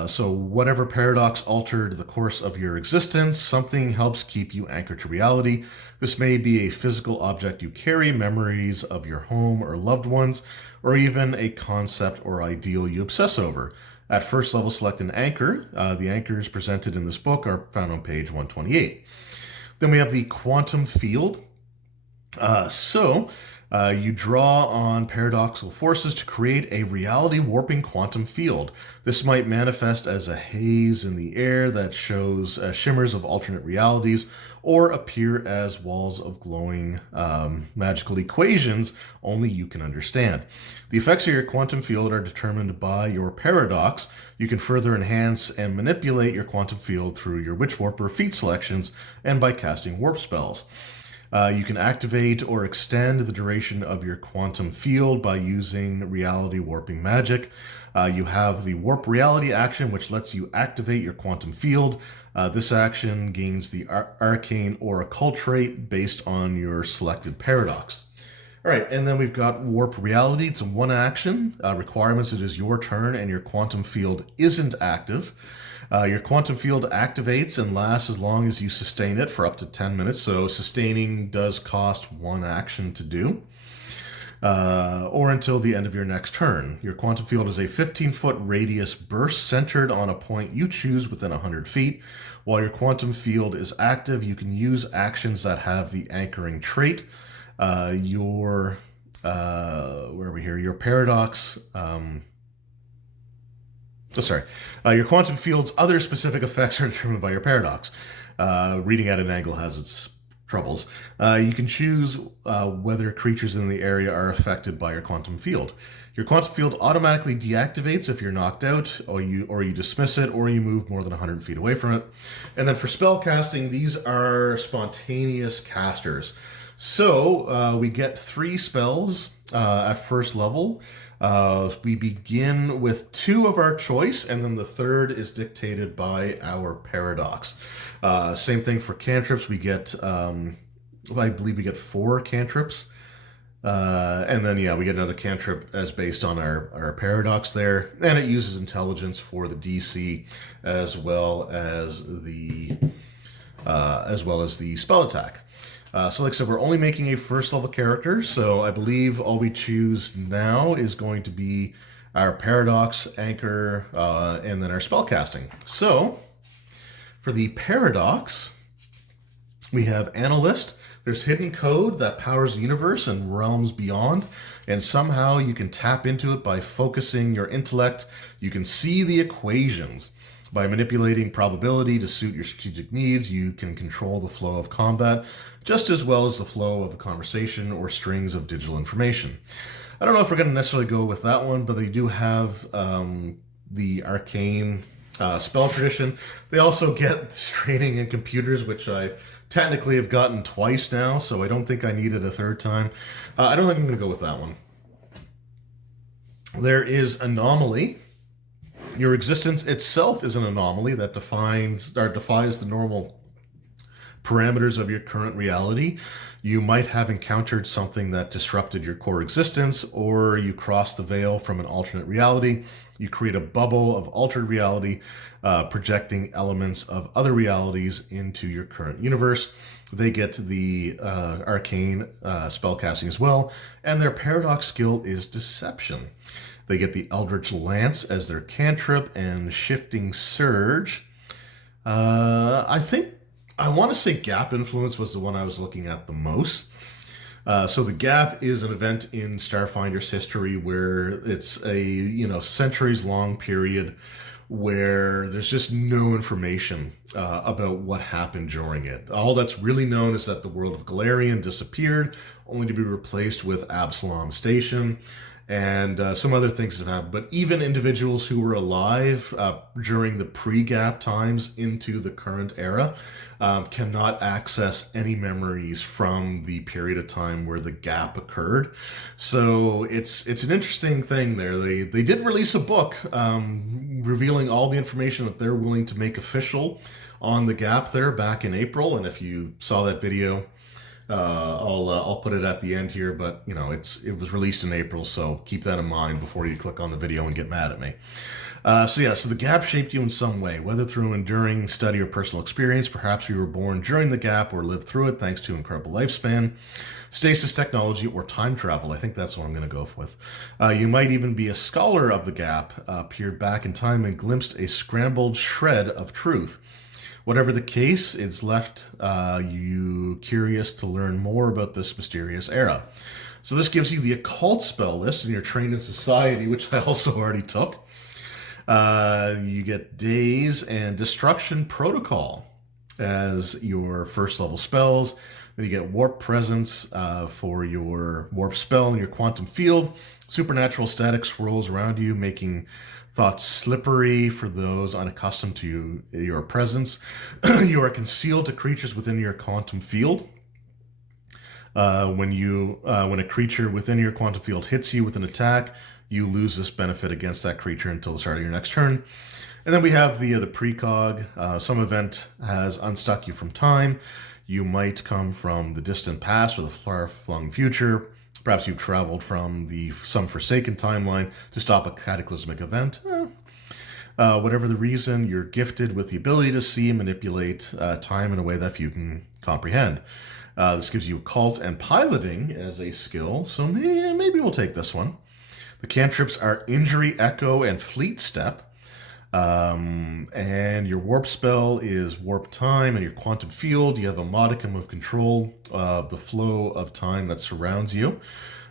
So whatever paradox altered the course of your existence, something helps keep you anchored to reality. This may be a physical object you carry, memories of your home or loved ones, or even a concept or ideal you obsess over. At first level, select an anchor. The anchors presented in this book are found on page 128. Then we have the quantum field. You draw on paradoxical forces to create a reality warping quantum field. This might manifest as a haze in the air that shows shimmers of alternate realities, or appear as walls of glowing magical equations only you can understand. The effects of your quantum field are determined by your paradox. You can further enhance and manipulate your quantum field through your Witch Warper feat selections and by casting warp spells. You can activate or extend the duration of your quantum field by using reality warping magic. You have the warp reality action, which lets you activate your quantum field. This action gains the arcane or occult trait based on your selected paradox. All right, and then we've got warp reality. It's a one action. Requirements: it is your turn and your quantum field isn't active. Your quantum field activates and lasts as long as you sustain it for up to 10 minutes. So sustaining does cost one action to do, or until the end of your next turn. Your quantum field is a 15-foot radius burst centered on a point you choose within 100 feet. While your quantum field is active, you can use actions that have the anchoring trait. Your paradox. Your quantum field's other specific effects are determined by your paradox. Reading at an angle has its troubles. You can choose whether creatures in the area are affected by your quantum field. Your quantum field automatically deactivates if you're knocked out, or you dismiss it, or you move more than 100 feet away from it. And then for spell casting, these are spontaneous casters. So we get 3 spells at first level. We begin with 2 of our choice, and then the third is dictated by our paradox. Same thing for cantrips. We get, I believe we get 4 cantrips. And then, we get another cantrip as based on our paradox there. And it uses intelligence for the DC as well as the spell attack. So like I said, we're only making a first level character, so I believe all we choose now is going to be our paradox, anchor, and then our spell casting. So for the paradox, we have analyst. There's hidden code that powers the universe and realms beyond, and somehow you can tap into it by focusing your intellect. You can see the equations. By manipulating probability to suit your strategic needs, you can control the flow of combat just as well as the flow of a conversation or strings of digital information. I don't know if we're going to necessarily go with that one, but they do have the arcane spell tradition. They also get training in computers, which I technically have gotten twice now, so I don't think I need it a third time. I don't think I'm going to go with that one. There is anomaly. Your existence itself is an anomaly that defies the normal parameters of your current reality. You might have encountered something that disrupted your core existence, or you cross the veil from an alternate reality. You create a bubble of altered reality, projecting elements of other realities into your current universe. They get the arcane spellcasting as well, and their paradox skill is deception. They get the Eldritch Lance as their cantrip and Shifting Surge. I want to say Gap Influence was the one I was looking at the most. So the Gap is an event in Starfinder's history where it's a centuries-long period where there's just no information about what happened during it. All that's really known is that the world of Galarian disappeared, only to be replaced with Absalom Station. And some other things have happened. But even individuals who were alive during the pre-Gap times into the current era cannot access any memories from the period of time where the Gap occurred. So it's an interesting thing there. They did release a book revealing all the information that they're willing to make official on the Gap there back in April. And if you saw that video, I'll put it at the end here, but it was released in April, so keep that in mind before you click on the video and get mad at me. So the Gap shaped you in some way, whether through enduring study or personal experience. Perhaps you were born during the Gap or lived through it thanks to incredible lifespan, stasis technology, or time travel. I think that's what I'm going to go with. You might even be a scholar of the Gap, peered back in time and glimpsed a scrambled shred of truth. Whatever the case, it's left you curious to learn more about this mysterious era. So this gives you the occult spell list, and you're trained in society, which I also already took. You get Daze and Destruction Protocol as your first level spells. Then you get Warp Presence for your warp spell and your quantum field. Supernatural static swirls around you, making thoughts slippery for those unaccustomed to your presence. You are concealed to creatures within your quantum field. When a creature within your quantum field hits you with an attack, you lose this benefit against that creature until the start of your next turn. And then we have the precog. Some event has unstuck you from time. You might come from the distant past or the far-flung future. Perhaps you've traveled from some forsaken timeline to stop a cataclysmic event. Whatever the reason, you're gifted with the ability to see and manipulate time in a way that few can comprehend. This gives you occult and piloting as a skill, so maybe we'll take this one. The cantrips are Injury, Echo, and Fleet Step. And your warp spell is Warp Time, and your quantum field, you have a modicum of control of the flow of time that surrounds you,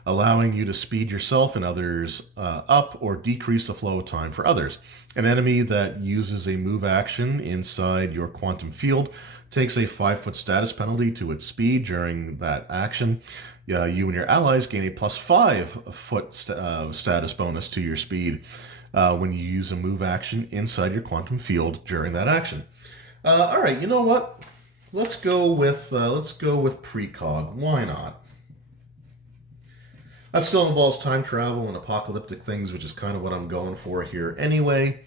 allowing you to speed yourself and others up or decrease the flow of time for others. An enemy that uses a move action inside your quantum field takes a 5-foot status penalty to its speed during that action. You and your allies gain a plus 5-foot status bonus to your speed when you use a move action inside your quantum field during that action. All right, you know what? Let's go with precog. Why not? That still involves time travel and apocalyptic things, which is kind of what I'm going for here anyway.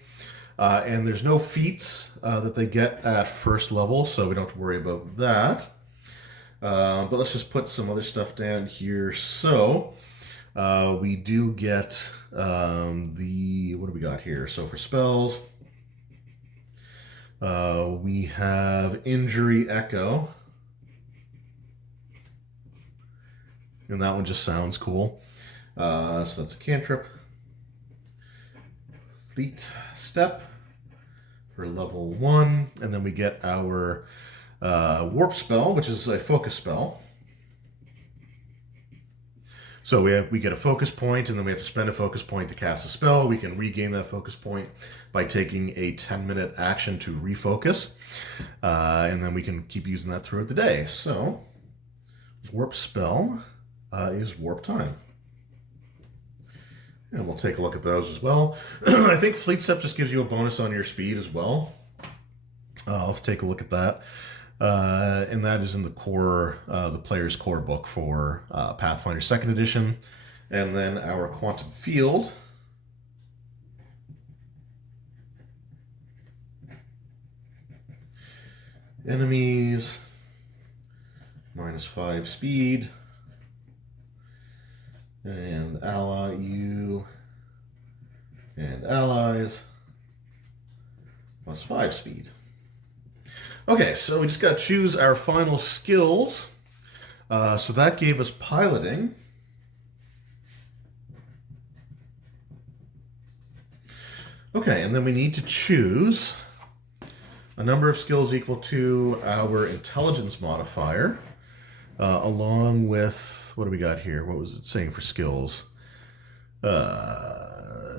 And there's no feats that they get at first level, so we don't have to worry about that. But let's just put some other stuff down here. So we do get what do we got here? So for spells, we have Injury Echo. And that one just sounds cool. So that's a cantrip. Fleet Step for level 1. And then we get our warp spell, which is a focus spell. So we get a focus point, and then we have to spend a focus point to cast a spell. We can regain that focus point by taking a 10-minute action to refocus. And then we can keep using that throughout the day. So warp spell is Warp Time. And we'll take a look at those as well. I think Fleet Step just gives you a bonus on your speed as well. Let's take a look at that. And that is in the player's core book for Pathfinder 2nd edition. And then our quantum field. Enemies, -5 speed. And ally you and allies +5 speed. Okay, so we just got to choose our final skills. So that gave us piloting. Okay, and then we need to choose a number of skills equal to our intelligence modifier, along with, what do we got here? What was it saying for skills?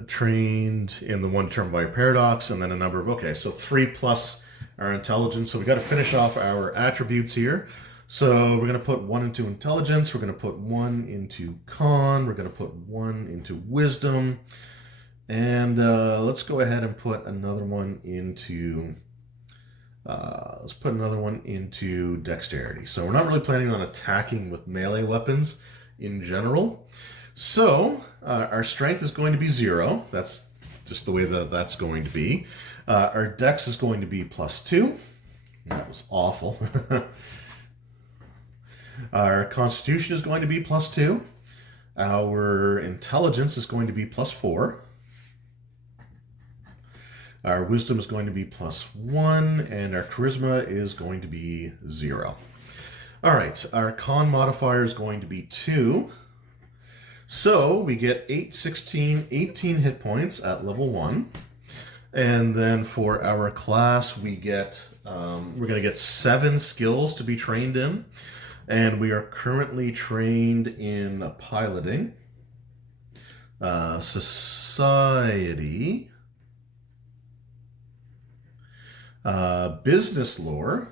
Trained in the one term by paradox, and then a number of, okay, so 3 plus our intelligence. So we got to finish off our attributes here. So we're going to put 1 into intelligence, we're going to put 1 into con, we're going to put 1 into wisdom, and let's go ahead and put another one into dexterity. So we're not really planning on attacking with melee weapons in general. So our strength is going to be 0. That's just the way that's going to be. Our dex is going to be +2. That was awful. Our constitution is going to be +2. Our intelligence is going to be +4. Our wisdom is going to be +1, and our charisma is going to be 0. All right, our con modifier is going to be 2. So we get 8, 16, 18 hit points at level 1. And then for our class, we get we're going to get 7 skills to be trained in. And we are currently trained in piloting, society, business lore,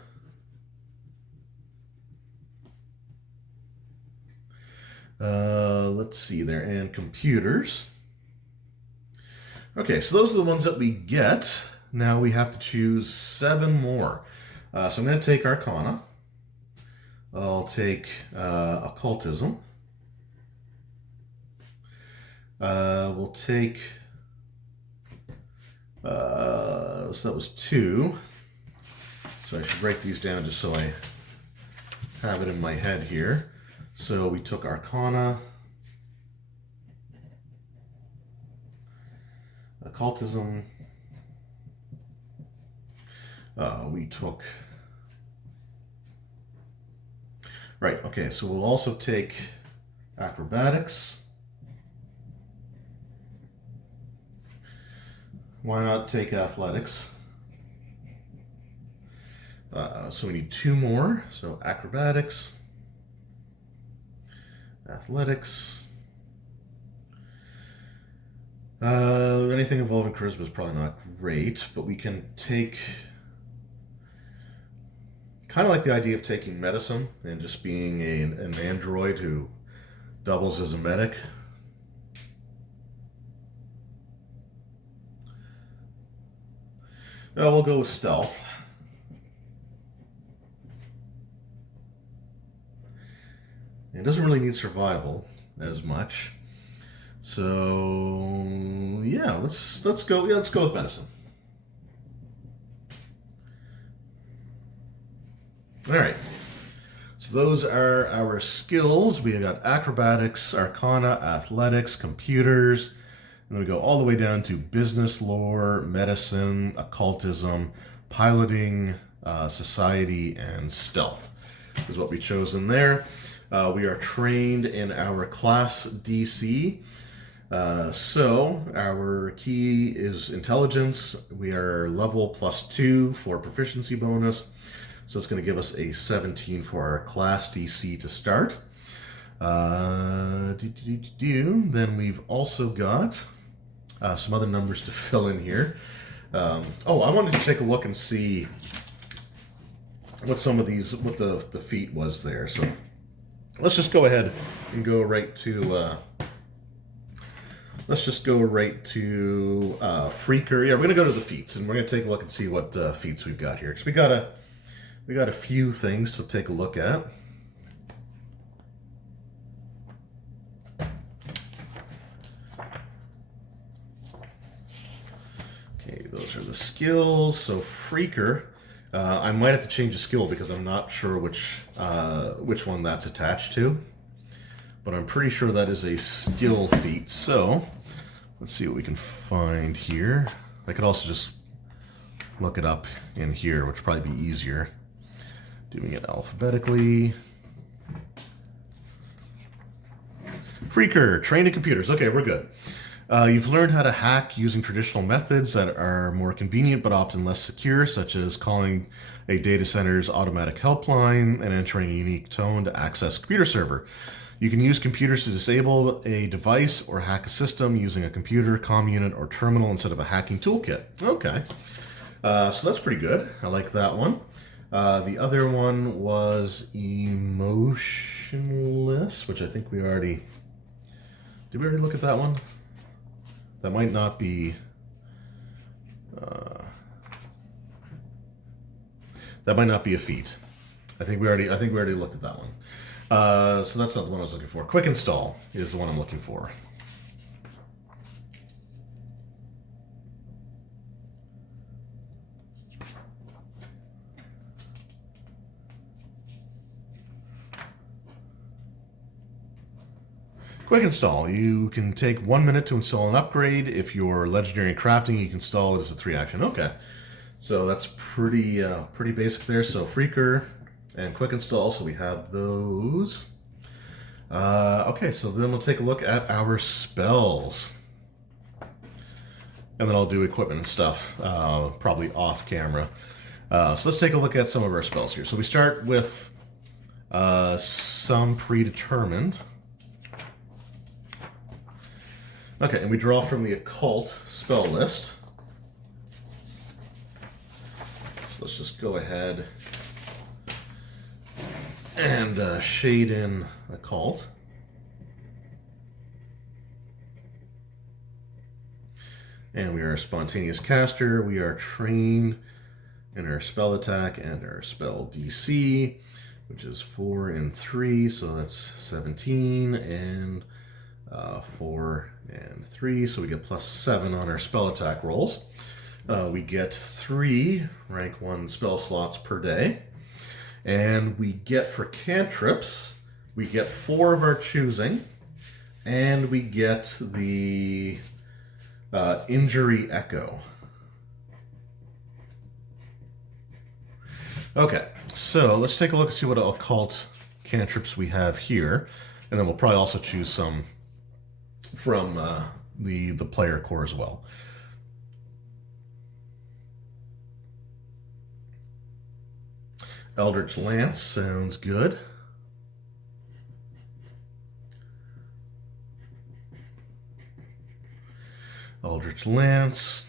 let's see there, and computers. Okay, so those are the ones that we get. Now we have to choose 7 more. So I'm going to take Arcana. I'll take Occultism. We'll take... so that was 2. So I should break these down just so I have it in my head here. So we took Arcana, Occultism, we took... Right, okay, so we'll also take Acrobatics. Why not take Athletics? So we need 2 more. So Acrobatics, Athletics. Anything involving Charisma is probably not great, but we can take... Kind of like the idea of taking Medicine and just being an android who doubles as a medic. We'll go with Stealth. It doesn't really need Survival as much. So yeah, let's go with Medicine. All right. So those are our skills. We got Acrobatics, Arcana, Athletics, Computers, and then we go all the way down to Business Lore, Medicine, Occultism, Piloting, Society, and Stealth is what we chose in there. We are trained in our class DC. So our key is Intelligence. We are level +2 for proficiency bonus. So it's going to give us a 17 for our class DC to start. Then we've also got some other numbers to fill in here. I wanted to take a look and see what the feat was there. So let's just go ahead and go right to... Let's just go right to Freaker. Yeah, we're going to go to the feats, and we're going to take a look and see what feats we've got here. Because we got a few things to take a look at. Okay, those are the skills. So Freaker, I might have to change a skill because I'm not sure which one that's attached to. But I'm pretty sure that is a skill feat. So let's see what we can find here. I could also just look it up in here, which would probably be easier. Doing it alphabetically. Freaker, trained in computers. Okay, we're good. You've learned how to hack using traditional methods that are more convenient but often less secure, such as calling a data center's automatic helpline and entering a unique tone to access a computer server. You can use computers to disable a device or hack a system using a computer, comm unit, or terminal instead of a hacking toolkit. Okay. So that's pretty good. I like that one. The other one was Emotionless, which I think we already... Did we already look at that one? That might not be... that might not be a feat. I think we already looked at that one. So that's not the one I was looking for. Quick Install is the one I'm looking for. Quick Install. You can take 1 minute to install an upgrade. If you're legendary in crafting, you can install it as a 3-action. Okay. So that's pretty basic there. So Freaker and Quick Install, so we have those. Okay, so then we'll take a look at our spells. And then I'll do equipment and stuff, probably off camera. So let's take a look at some of our spells here. So we start with some predetermined. Okay, and we draw from the occult spell list. So let's just go ahead and shade in occult. And we are a spontaneous caster. We are trained in our spell attack and our spell DC, which is 4 and 3, so that's 17, and 4 and 3, so we get +7 on our spell attack rolls. We get 3 rank 1 spell slots per day, and we get for cantrips, we get 4 of our choosing, and we get the Injury Echo. Okay, so let's take a look and see what occult cantrips we have here, and then we'll probably also choose some from the player core as well. Eldritch Lance sounds good. Eldritch Lance,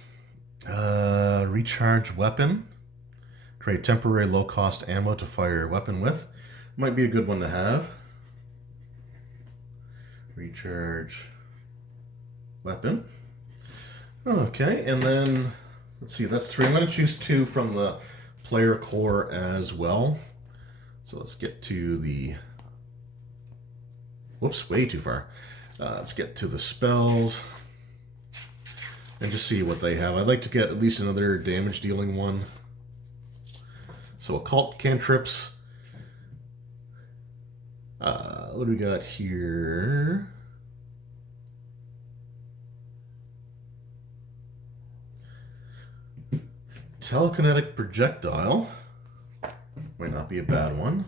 recharge weapon. Create temporary low-cost ammo to fire your weapon with. Might be a good one to have. Recharge weapon. Okay, and then, let's see, that's 3. I'm going to choose 2 from the player core as well. So let's get to the... Whoops, way too far. Let's get to the spells and just see what they have. I'd like to get at least another damage dealing one. So occult cantrips. What do we got here? Telekinetic projectile. Might not be a bad one.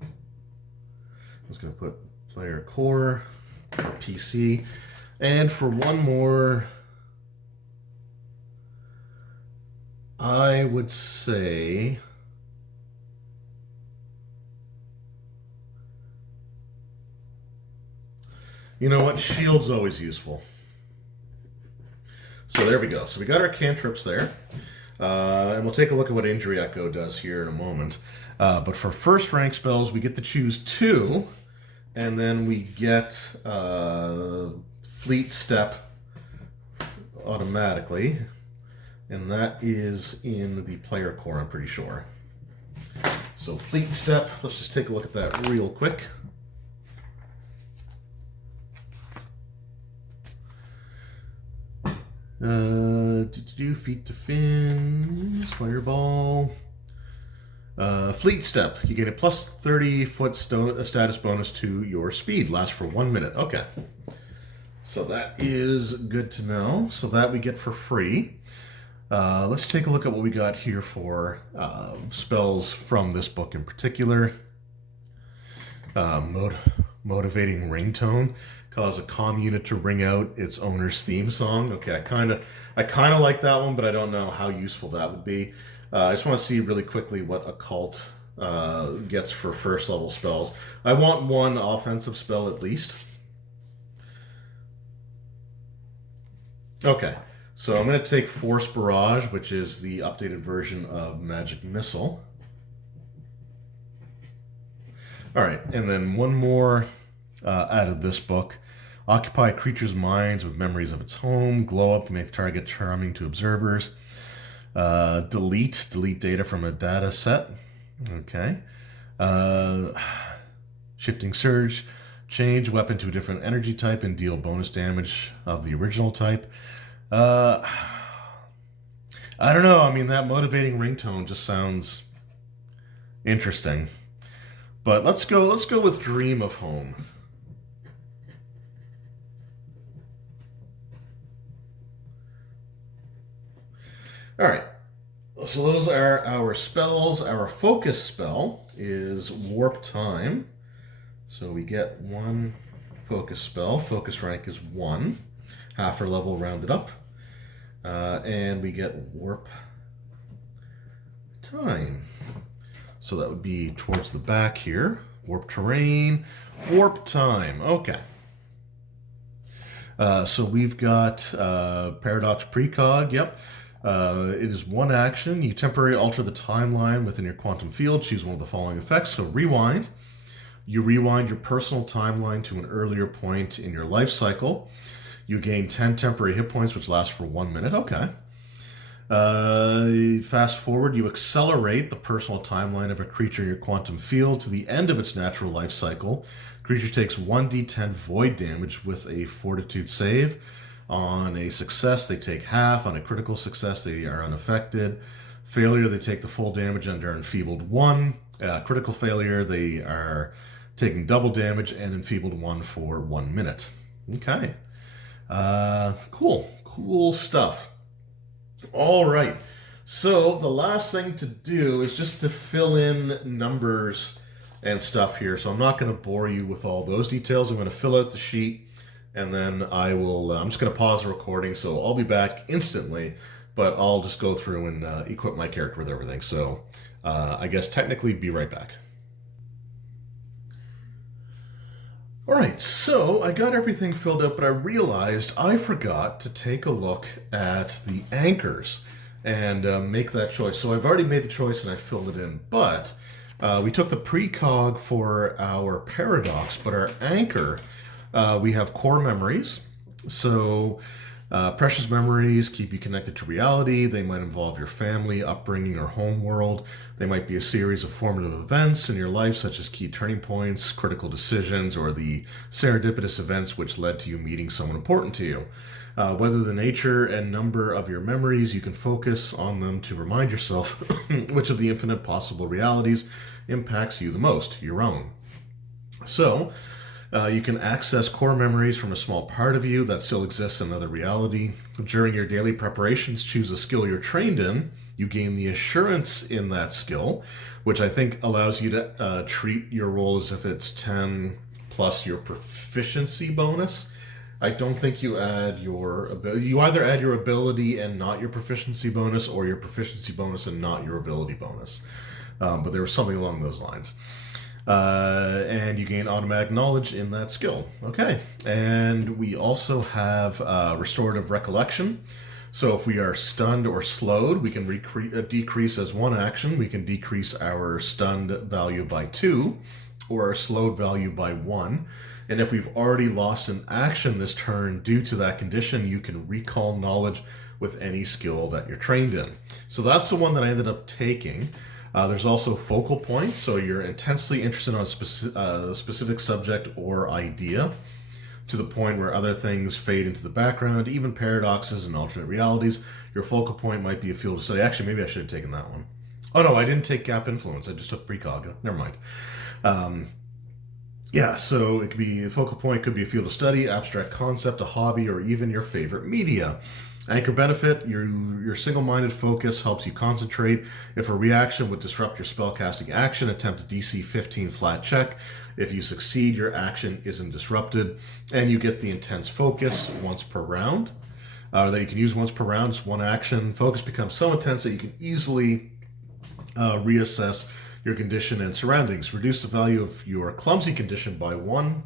I'm just going to put player core or PC. And for one more, I would say you know what? Shield's always useful. So there we go. So we got our cantrips there. And we'll take a look at what Injury Echo does here in a moment. But for first rank spells, we get to choose 2. And then we get Fleet Step automatically. And that is in the player core, I'm pretty sure. So Fleet Step, let's just take a look at that real quick. Feet to fins, fireball. Fleet Step, you get a plus 30-foot status bonus to your speed. Lasts for 1 minute. Okay. So that is good to know. So that we get for free. Let's take a look at what we got here for spells from this book in particular. Motivating ringtone. Cause a comm unit to ring out its owner's theme song. Okay, I kind of like that one, but I don't know how useful that would be. I just want to see really quickly what occult gets for first level spells. I want 1 offensive spell at least. Okay, so I'm going to take Force Barrage, which is the updated version of Magic Missile. All right, and then one more out of this book. Occupy creatures' minds with memories of its home. Glow up to make the target charming to observers. Delete data from a data set. Okay. Shifting Surge. Change weapon to a different energy type and deal bonus damage of the original type. I don't know. I mean, that motivating ringtone just sounds interesting. But let's go with Dream of Home. All right, so those are our spells. Our focus spell is Warp Time. So we get 1 focus spell. Focus rank is 1. Half our level rounded up. And we get warp time. So that would be towards the back here. Warp terrain, warp time. Okay. So we've got Paradox Precog. Yep. It is one action. You temporarily alter the timeline within your quantum field. Choose one of the following effects. So rewind. You rewind your personal timeline to an earlier point in your life cycle. You gain 10 temporary hit points, which last for 1 minute. Okay. Fast forward, you accelerate the personal timeline of a creature in your quantum field to the end of its natural life cycle. Creature takes 1d10 void damage with a fortitude save. On a success, they take half. On a critical success, they are unaffected. Failure, they take the full damage and are enfeebled 1. Critical failure, they are taking double damage and enfeebled 1 for 1 minute. Okay. Cool stuff. All right. So the last thing to do is just to fill in numbers and stuff here. So I'm not going to bore you with all those details. I'm going to fill out the sheet, and then I'm just going to pause the recording. So I'll be back instantly, but I'll just go through and equip my character with everything. So I guess technically be right back. All right, so I got everything filled out, but I realized I forgot to take a look at the anchors and make that choice. So I've already made the choice and I filled it in, but we took the precog for our paradox, but our anchor, we have core memories. So precious memories keep you connected to reality. They might involve your family, upbringing, or home world. They might be a series of formative events in your life, such as key turning points, critical decisions, or the serendipitous events which led to you meeting someone important to you. Whether the nature and number of your memories, you can focus on them to remind yourself which of the infinite possible realities impacts you the most, your own. So, you can access core memories from a small part of you that still exists in another reality. During your daily preparations, choose a skill you're trained in. You gain the assurance in that skill, which I think allows you to treat your roll as if it's 10 plus your proficiency bonus. I don't think you add your ability. You either add your ability and not your proficiency bonus, or your proficiency bonus and not your ability bonus. But there was something along those lines. And you gain automatic knowledge in that skill. Okay. And we also have restorative recollection. So if we are stunned or slowed, we can decrease as one action. We can decrease our stunned value by 2 or our slowed value by 1. And if we've already lost an action this turn due to that condition, you can recall knowledge with any skill that you're trained in. So that's the one that I ended up taking. There's also focal points, so you're intensely interested in a specific subject or idea to the point where other things fade into the background, even paradoxes and alternate realities. Your focal point might be a field of study. Actually, maybe I should have taken that one. Oh no, I didn't take gap influence. I just took precog. Never mind. So it could be a focal point, could be a field of study, abstract concept, a hobby, or even your favorite media. Anchor benefit, your single-minded focus helps you concentrate. If a reaction would disrupt your spellcasting action, attempt a DC 15 flat check. If you succeed, your action isn't disrupted, and you get the intense focus once per round. That you can use once per round. It's one action. Focus becomes so intense that you can easily reassess your condition and surroundings. Reduce the value of your clumsy condition by 1.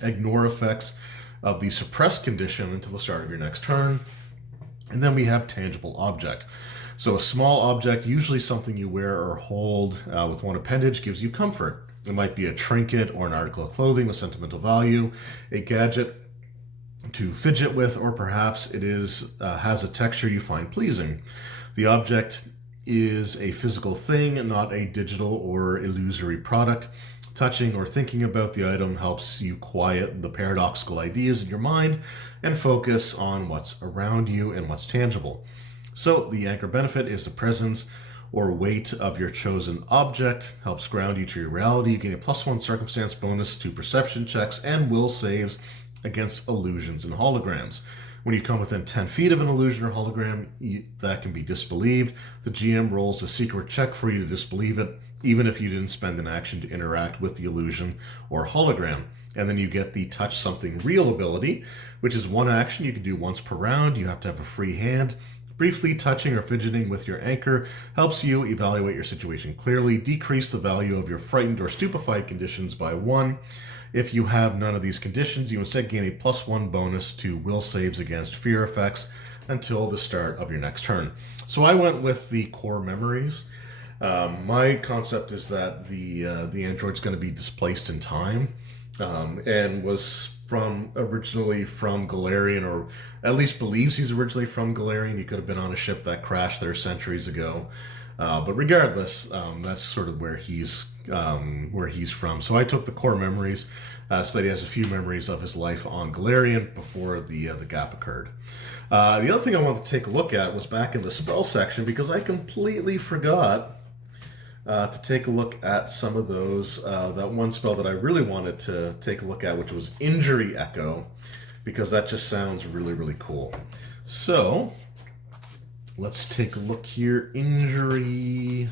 Ignore effects of the suppressed condition until the start of your next turn. And then we have tangible object. So a small object, usually something you wear or hold with one appendage, gives you comfort. It might be a trinket or an article of clothing with sentimental value, a gadget to fidget with, or perhaps it has a texture you find pleasing. The object is a physical thing, not a digital or illusory product. Touching or thinking about the item helps you quiet the paradoxical ideas in your mind and focus on what's around you and what's tangible. So the anchor benefit is the presence or weight of your chosen object, helps ground you to your reality. You gain a +1 circumstance bonus to perception checks and will saves against illusions and holograms. When you come within 10 feet of an illusion or hologram that can be disbelieved, the GM rolls a secret check for you to disbelieve it, even if you didn't spend an action to interact with the illusion or hologram. And then you get the touch something real ability, which is one action you can do once per round. You have to have a free hand. Briefly touching or fidgeting with your anchor helps you evaluate your situation clearly. Decrease the value of your frightened or stupefied conditions by 1. If you have none of these conditions, you instead gain a +1 bonus to will saves against fear effects until the start of your next turn. So I went with the core memories. My concept is that the android's going to be displaced in time, and was originally from Galarian, or at least believes he's originally from Galarian. He could have been on a ship that crashed there centuries ago. But regardless, that's sort of where he's from. So I took the core memories, so that he has a few memories of his life on Galarian before the gap occurred. The other thing I wanted to take a look at was back in the spell section, because I completely forgot to take a look at some of those. That one spell that I really wanted to take a look at, which was Injury Echo, because that just sounds really, really cool. So let's take a look here. Injury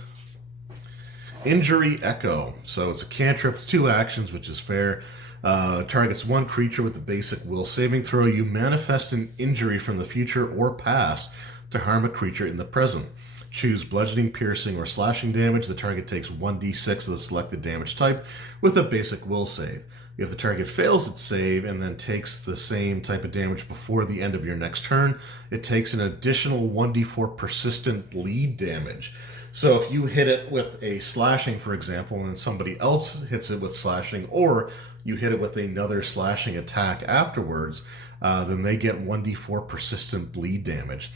Echo. So it's a cantrip, 2 actions, which is fair. Targets one creature with the basic will saving throw. You manifest an injury from the future or past to harm a creature in the present. Choose bludgeoning, piercing, or slashing damage. The target takes 1d6 of the selected damage type with a basic will save. If the target fails its save and then takes the same type of damage before the end of your next turn, it takes an additional 1d4 persistent bleed damage. So if you hit it with a slashing, for example, and somebody else hits it with slashing, or you hit it with another slashing attack afterwards, then they get 1d4 persistent bleed damage.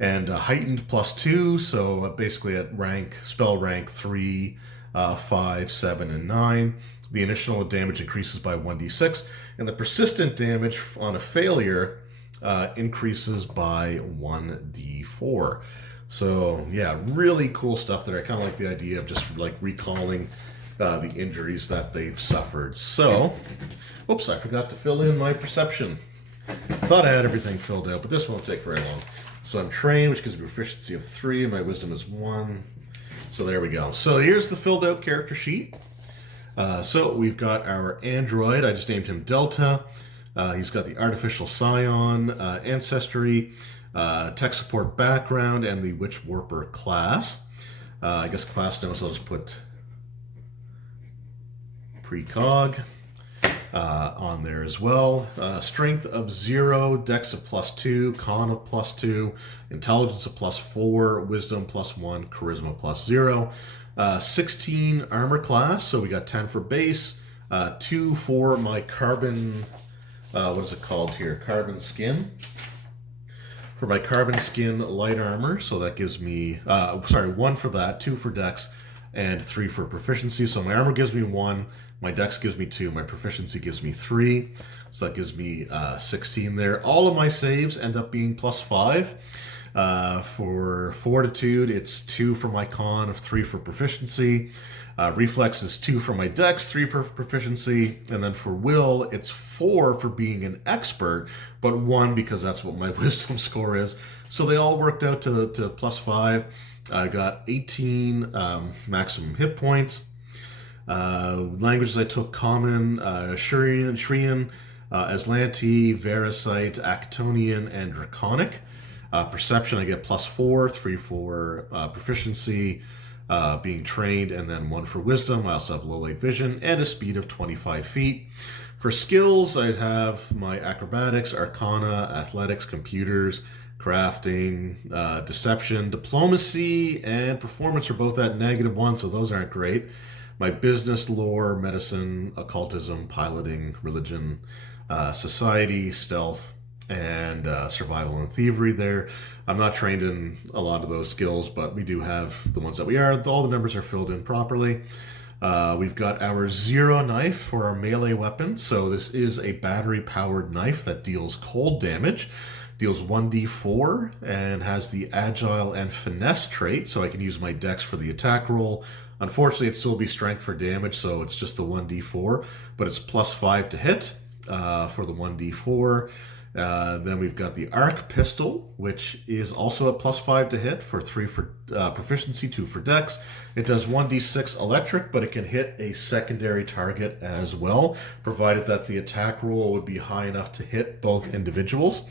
And heightened +2, so basically at spell rank 3, 5, 7, and 9, the initial damage increases by 1d6, and the persistent damage on a failure increases by 1d4. So yeah, really cool stuff there. I kind of like the idea of just like recalling the injuries that they've suffered. So, oops, I forgot to fill in my perception. I thought I had everything filled out, but this won't take very long. So I'm trained, which gives me proficiency of 3, and my wisdom is 1. So there we go. So here's the filled out character sheet. So we've got our android. I just named him Delta. He's got the artificial scion ancestry, tech support background, and the witch warper class. I guess class now, so I'll just put precog on there as well. Strength of 0, dex of +2, con of +2, intelligence of +4, wisdom +1, charisma +0. 16 armor class, so we got 10 for base, 2 for my carbon, what is it called here? Carbon skin. For my carbon skin light armor, so that gives me, 1 for that, 2 for dex, and 3 for proficiency. So my armor gives me 1, my dex gives me 2, my proficiency gives me 3, so that gives me 16 there. All of my saves end up being +5. For fortitude, it's 2 for my con, of 3 for proficiency. Reflex is 2 for my dex, 3 for proficiency. And then for will, it's 4 for being an expert, but 1 because that's what my wisdom score is. So they all worked out to +5. I got 18 maximum hit points. Languages I took: Common, Shrian, Aslanti, Veracite, Actonian, and Draconic. Perception, I get +4, 3 for proficiency, being trained, and then 1 for wisdom. I also have low light vision and a speed of 25 feet. For skills, I'd have my acrobatics, arcana, athletics, computers, crafting, deception, diplomacy, and performance are both at -1, so those aren't great. My business, lore, medicine, occultism, piloting, religion, society, stealth, and survival and thievery there. I'm not trained in a lot of those skills, but we do have the ones that we are. All the numbers are filled in properly. We've got our 0 knife for our melee weapon. So this is a battery-powered knife that deals cold damage, deals 1d4, and has the agile and finesse trait, so I can use my dex for the attack roll. Unfortunately, it'd still be strength for damage, so it's just the 1d4, but it's +5 to hit for the 1d4. Then we've got the arc pistol, which is also at +5 to hit for 3 for proficiency, 2 for dex. It does 1d6 electric, but it can hit a secondary target as well, provided that the attack roll would be high enough to hit both individuals.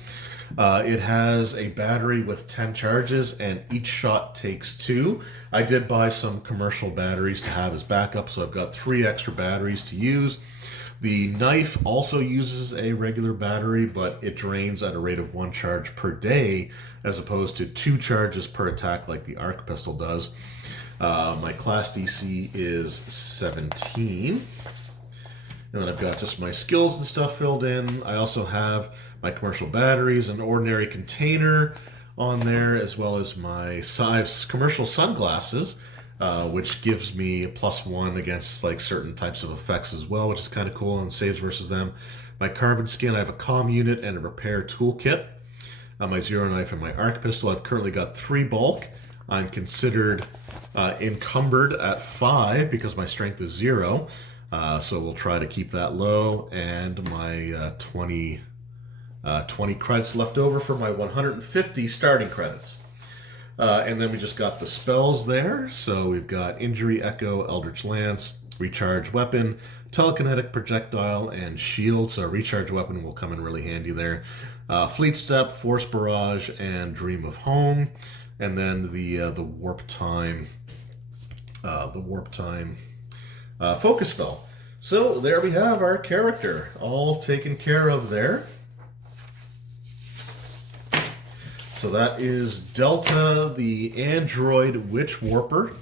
It has a battery with 10 charges, and each shot takes 2. I did buy some commercial batteries to have as backup, so I've got 3 extra batteries to use. The knife also uses a regular battery, but it drains at a rate of 1 charge per day, as opposed to 2 charges per attack like the arc pistol does. My class DC is 17. And then I've got just my skills and stuff filled in. I also have my commercial batteries, an ordinary container on there, as well as my commercial sunglasses, which gives me a +1 against like certain types of effects as well, which is kind of cool, and saves versus them. My carbon skin, I have a comm unit and a repair toolkit. My zero knife and my arc pistol. I've currently got 3 bulk. I'm considered encumbered at 5 because my strength is 0. So we'll try to keep that low, and my 20 credits left over for my 150 starting credits. And then we just got the spells there. So we've got Injury Echo, Eldritch Lance, Recharge Weapon, Telekinetic Projectile, and Shield. So Recharge Weapon will come in really handy there. Fleet Step, Force Barrage, and Dream of Home. And then the Warp Time focus spell. So there we have our character all taken care of there. So that is Delta, the android witch warper,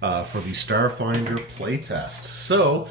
for the Starfinder playtest. So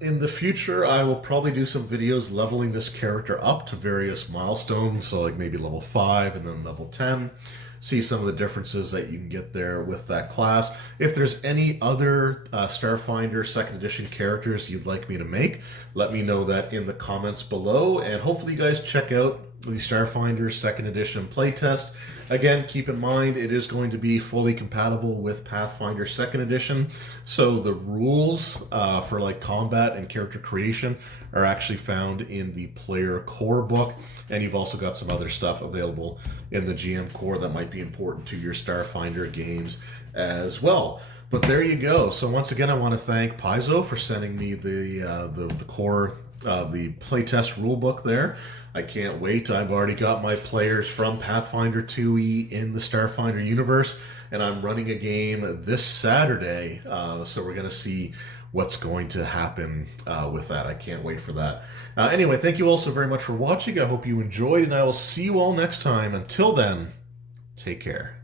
in the future, I will probably do some videos leveling this character up to various milestones. So like maybe level 5 and then level 10. See some of the differences that you can get there with that class. If there's any other Starfinder 2nd edition characters you'd like me to make, let me know that in the comments below. And hopefully you guys check out the Starfinder 2nd edition playtest. Again, keep in mind it is going to be fully compatible with Pathfinder 2nd edition. So the rules for like combat and character creation are actually found in the player core book. And you've also got some other stuff available in the GM core that might be important to your Starfinder games as well. But there you go. So once again, I want to thank Paizo for sending me the core, the playtest rulebook there. I can't wait. I've already got my players from Pathfinder 2e in the Starfinder universe, and I'm running a game this Saturday. So we're going to see what's going to happen with that. I can't wait for that. Anyway, thank you all so very much for watching. I hope you enjoyed, and I will see you all next time. Until then, take care.